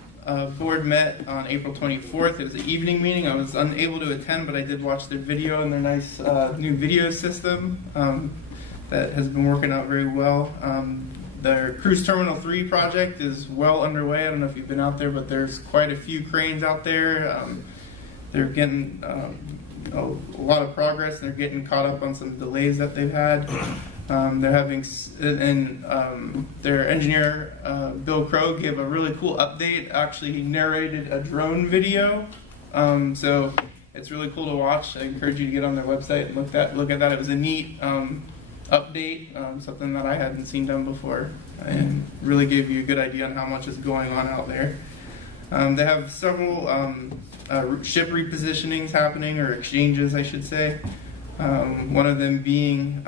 board met on April 24th. It was an evening meeting. I was unable to attend, but I did watch their video and their nice new video system that has been working out very well. Their Cruise Terminal 3 project is well underway. I don't know if you've been out there, but there's quite a few cranes out there. They're getting a lot of progress, and they're getting caught up on some delays that they've had. They're having, and their engineer, Bill Crow, gave a really cool update. Actually, he narrated a drone video. So it's really cool to watch. I encourage you to get on their website and look at that. It was a neat update, something that I hadn't seen done before, and really gave you a good idea on how much is going on out there. They have several ship repositionings happening, or exchanges, I should say. One of them being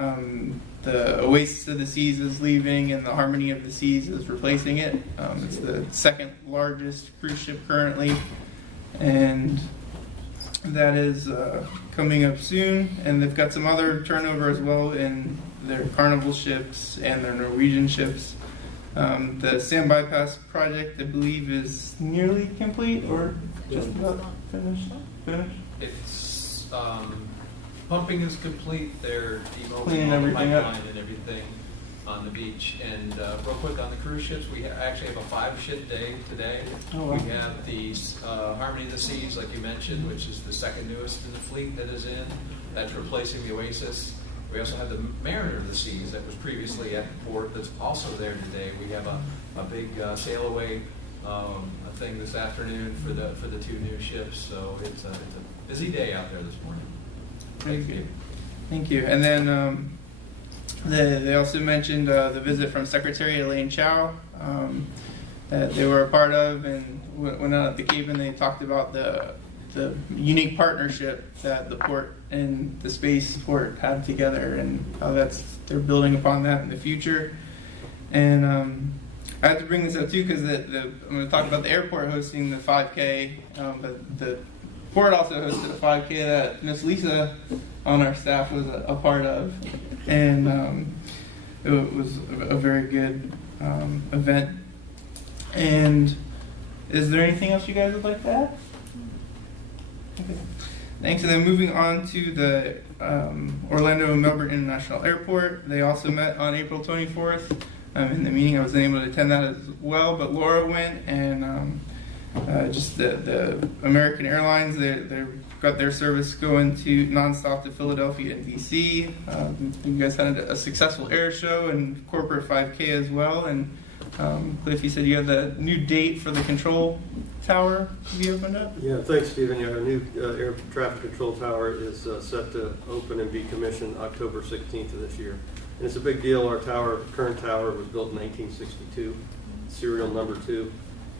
the Oasis of the Seas is leaving, and the Harmony of the Seas is replacing it. It's the second largest cruise ship currently, and that is coming up soon. And they've got some other turnover as well in their Carnival ships and their Norwegian ships. The Sand Bypass project, I believe, is nearly complete, or just about finished. It's pumping is complete. They're Cleaning demobilizing the everything up. pipeline and everything on the beach. And real quick on the cruise ships, we actually have a 5-ship day today. Oh, wow. We have the Harmony of the Seas, like you mentioned, which is the second newest in the fleet that is in. That's replacing the Oasis. We also have the Mariner of the Seas that was previously at the port that's also there today. We have a big sail away thing this afternoon for the 2 new ships. So it's a busy day out there this morning. Thank you. Thank you. And then they also mentioned the visit from Secretary Elaine Chao that they were a part of, and went out at the Cape, and they talked about the unique partnership that the port and the spaceport have together, and how they're building upon that in the future. And I have to bring this up too because I'm going to talk about the airport hosting the 5K, but the port also hosted a 5K that Miss Lisa on our staff was a part of, and it was a very good event. And is there anything else you guys would like to add? Okay. Thanks. And then moving on to the Orlando Melbourne International Airport. They also met on April 24th. In the meeting, I wasn't able to attend that as well, but Laura went, and just the American Airlines, they got their service going to nonstop to Philadelphia and DC. You guys had a successful air show and corporate 5K as well. And Cliff, you said you have the new date for the control tower to be opened up? Yeah, thanks, Stephen. Yeah, our new air traffic control tower is set to open and be commissioned October 16th of this year. And it's a big deal. Our current tower was built in 1962, serial number 2.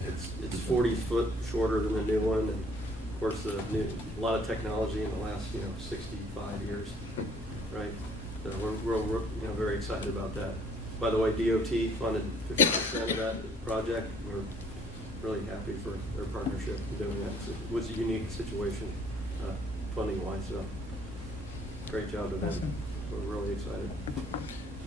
It's 40 foot shorter than the new one, and of course a lot of technology in the last 65 years, right? So we're very excited about that. By the way, DOT funded 50% of that project. We're really happy for their partnership in doing that. It was a unique situation, funding-wise, so great job to them. Awesome. We're really excited.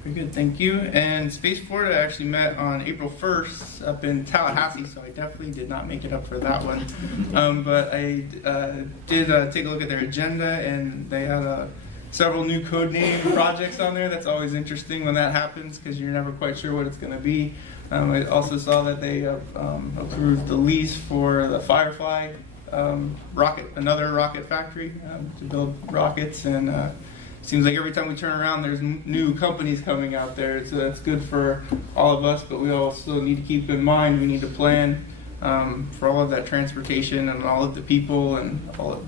Very good, thank you. And Space Florida actually met on April 1st up in Tallahassee, so I definitely did not make it up for that one. But I did take a look at their agenda, and they had several new code name projects on there. That's always interesting when that happens because you're never quite sure what it's going to be. I also saw that they approved the lease for the Firefly Rocket, another rocket factory to build rockets, and seems like every time we turn around there's new companies coming out there, so that's good for all of us, but we also need to keep in mind we need to plan for all of that transportation and all of the people and all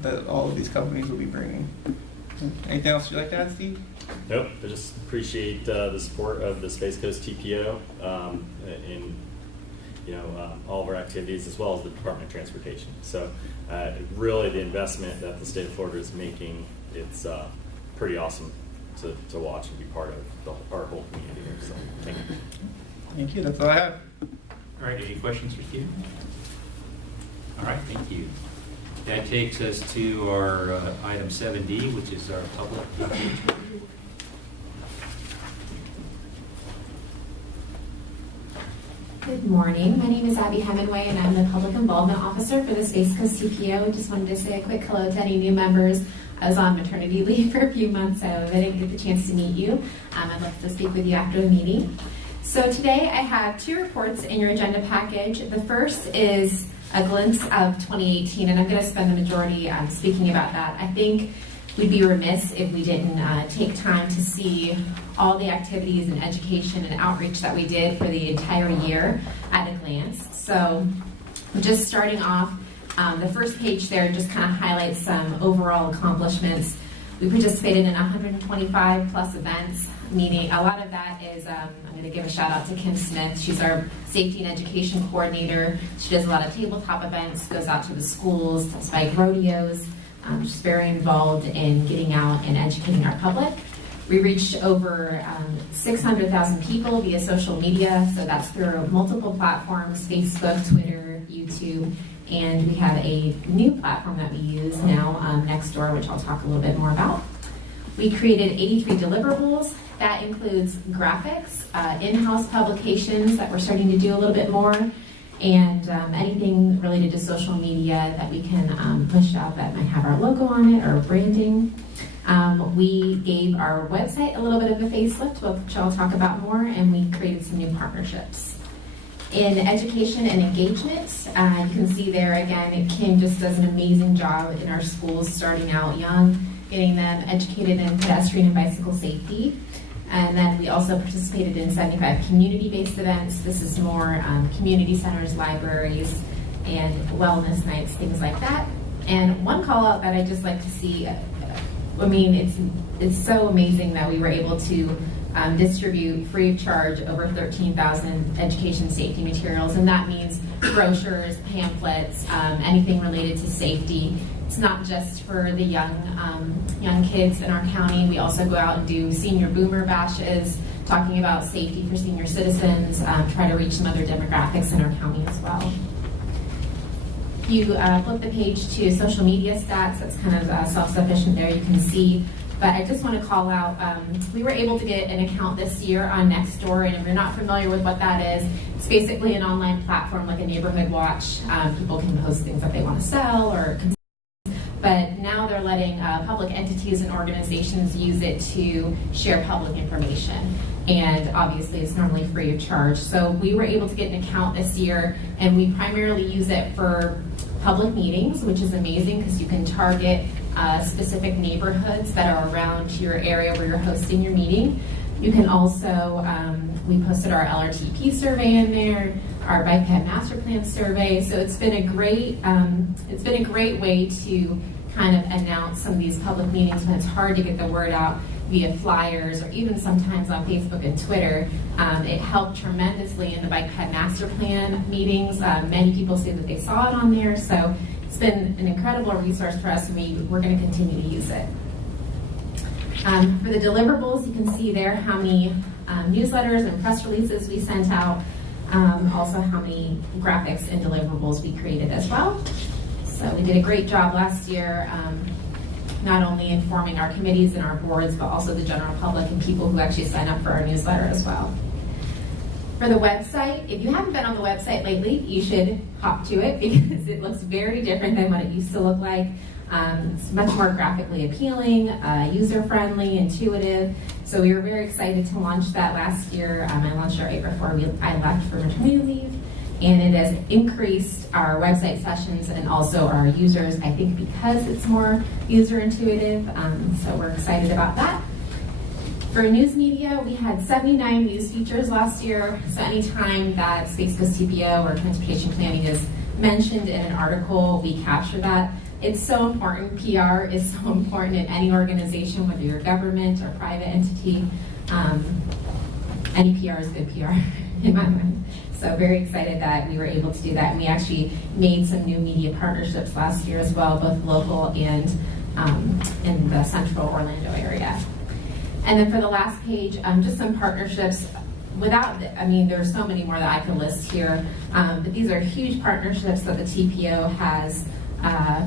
of these companies will be bringing. Anything else you'd like to add, Steve? Nope. I just appreciate the support of the Space Coast TPO in all of our activities, as well as the Department of Transportation. So really the investment that the state of Florida is making, it's pretty awesome to watch and be part of our whole community here. So thank you. Thank you. That's all I have. All right. Any questions for Steve? All right. Thank you. That takes us to our item 7D, which is our public engagement. Good morning. My name is Abby Hemingway, and I'm the Public Involvement Officer for the Space Coast TPO. Just wanted to say a quick hello to any new members. I was on maternity leave for a few months, so I didn't get the chance to meet you. I'd love to speak with you after the meeting. So today I have 2 reports in your agenda package. The first is a glimpse of 2018, and I'm going to spend the majority speaking about that. I think we'd be remiss if we didn't take time to see all the activities and education and outreach that we did for the entire year at a glance. So just starting off, the first page there just kind of highlights some overall accomplishments. We participated in 125 plus events, meaning a lot of that is, I'm going to give a shout out to Kim Smith. She's our safety and education coordinator. She does a lot of tabletop events, goes out to the schools, does bike rodeos. She's very involved in getting out and educating our public. We reached over 600,000 people via social media, so that's through multiple platforms, Facebook, Twitter, YouTube, and we have a new platform that we use now, Nextdoor, which I'll talk a little bit more about. We created 83 deliverables. That includes graphics, in-house publications that we're starting to do a little bit more, and anything related to social media that we can push out that might have our logo on it or branding. We gave our website a little bit of a facelift, which I'll talk about more, and we created some new partnerships. In education and engagement, you can see there again, Kim just does an amazing job in our schools starting out young, getting them educated in pedestrian and bicycle safety. And then we also participated in 75 community-based events. This is more community centers, libraries, and wellness nights, things like that. And one call out that I just like to see, I mean, it's so amazing that we were able to distribute free of charge over 13,000 education safety materials, and that means brochures, pamphlets, anything related to safety. It's not just for the young kids in our county. We also go out and do senior boomer bashes talking about safety for senior citizens, try to reach some other demographics in our county as well. If you flip the page to social media stats, that's kind of self-sufficient there, you can see. But I just want to call out, we were able to get an account this year on Nextdoor, and if you're not familiar with what that is, it's basically an online platform like a neighborhood watch. People can post things that they want to sell or but now they're letting public entities and organizations use it to share public information. And obviously it's normally free of charge. So we were able to get an account this year, and we primarily use it for public meetings, which is amazing because you can target specific neighborhoods that are around your area where you're hosting your meeting. You can also, we posted our LRTP survey in there, our bike path master plan survey. So it's been a great way to kind of announce some of these public meetings when it's hard to get the word out via flyers or even sometimes on Facebook and Twitter. It helped tremendously in the bike path master plan meetings. Many people say that they saw it on there. So it's been an incredible resource for us, and we're going to continue to use it. For the deliverables, you can see there how many newsletters and press releases we sent out, also how many graphics and deliverables we created as well. So we did a great job last year, not only informing our committees and our boards, but also the general public and people who actually sign up for our newsletter as well. For the website, if you haven't been on the website lately, you should hop to it because it looks very different than what it used to look like. It's much more graphically appealing, user-friendly, intuitive. So we were very excited to launch that last year. I launched it right before I left for maternity leave. And it has increased our website sessions and also our users, I think because it's more user-intuitive. So we're excited about that. For news media, we had 79 news features last year. So anytime that Space Coast TPO or transportation planning is mentioned in an article, we capture that. It's so important. PR is so important in any organization, whether you're a government or private entity. Any PR is good PR in my mind. So very excited that we were able to do that. And we actually made some new media partnerships last year as well, both local and in the central Orlando area. And then for the last page, just some partnerships. There's so many more that I could list here, but these are huge partnerships that the TPO has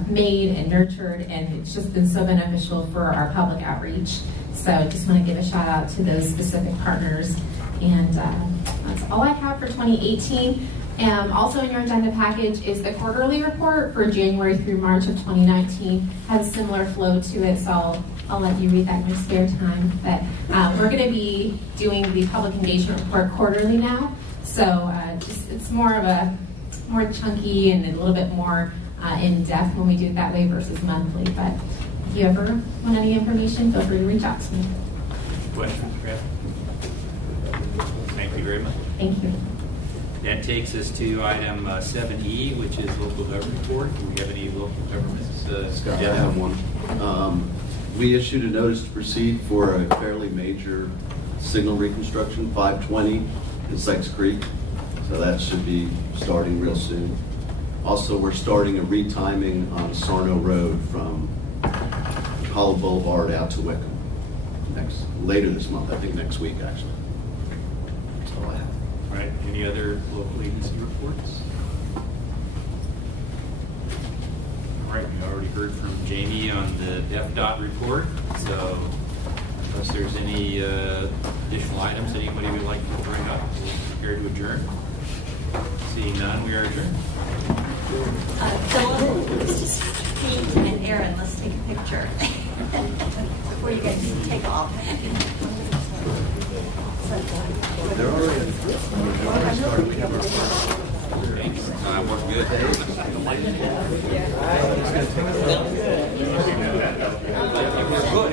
made and nurtured, and it's just been so beneficial for our public outreach. So I just want to give a shout out to those specific partners. And that's all I have for 2018. Also in your agenda package is the quarterly report for January through March of 2019. Has a similar flow to it, so I'll let you read that in your spare time. But we're going to be doing the public engagement report quarterly now. So it's more chunky and a little bit more in depth when we do it that way versus monthly. But if you ever want any information, feel free to reach out to me. Questions, Brad? Thank you very much. Thank you. That takes us to item 7E, which is local government report. Do we have any local governments? Scott, I have one. We issued a notice to proceed for a fairly major signal reconstruction, 520 in Sykes Creek. So that should be starting real soon. Also, we're starting a retiming on Sarno Road from Hollow Boulevard out to Wickham later this month, I think next week actually. That's all I have. All right, any other local agency reports? All right, we already heard from Jamie on the FDOT report, so unless there's any additional items anybody would like to bring up, we're prepared to adjourn. Seeing none, we are adjourned. Philip, Steve, and Aaron, let's take a picture before you guys take off. They're already started. We have our Thanks. We're good.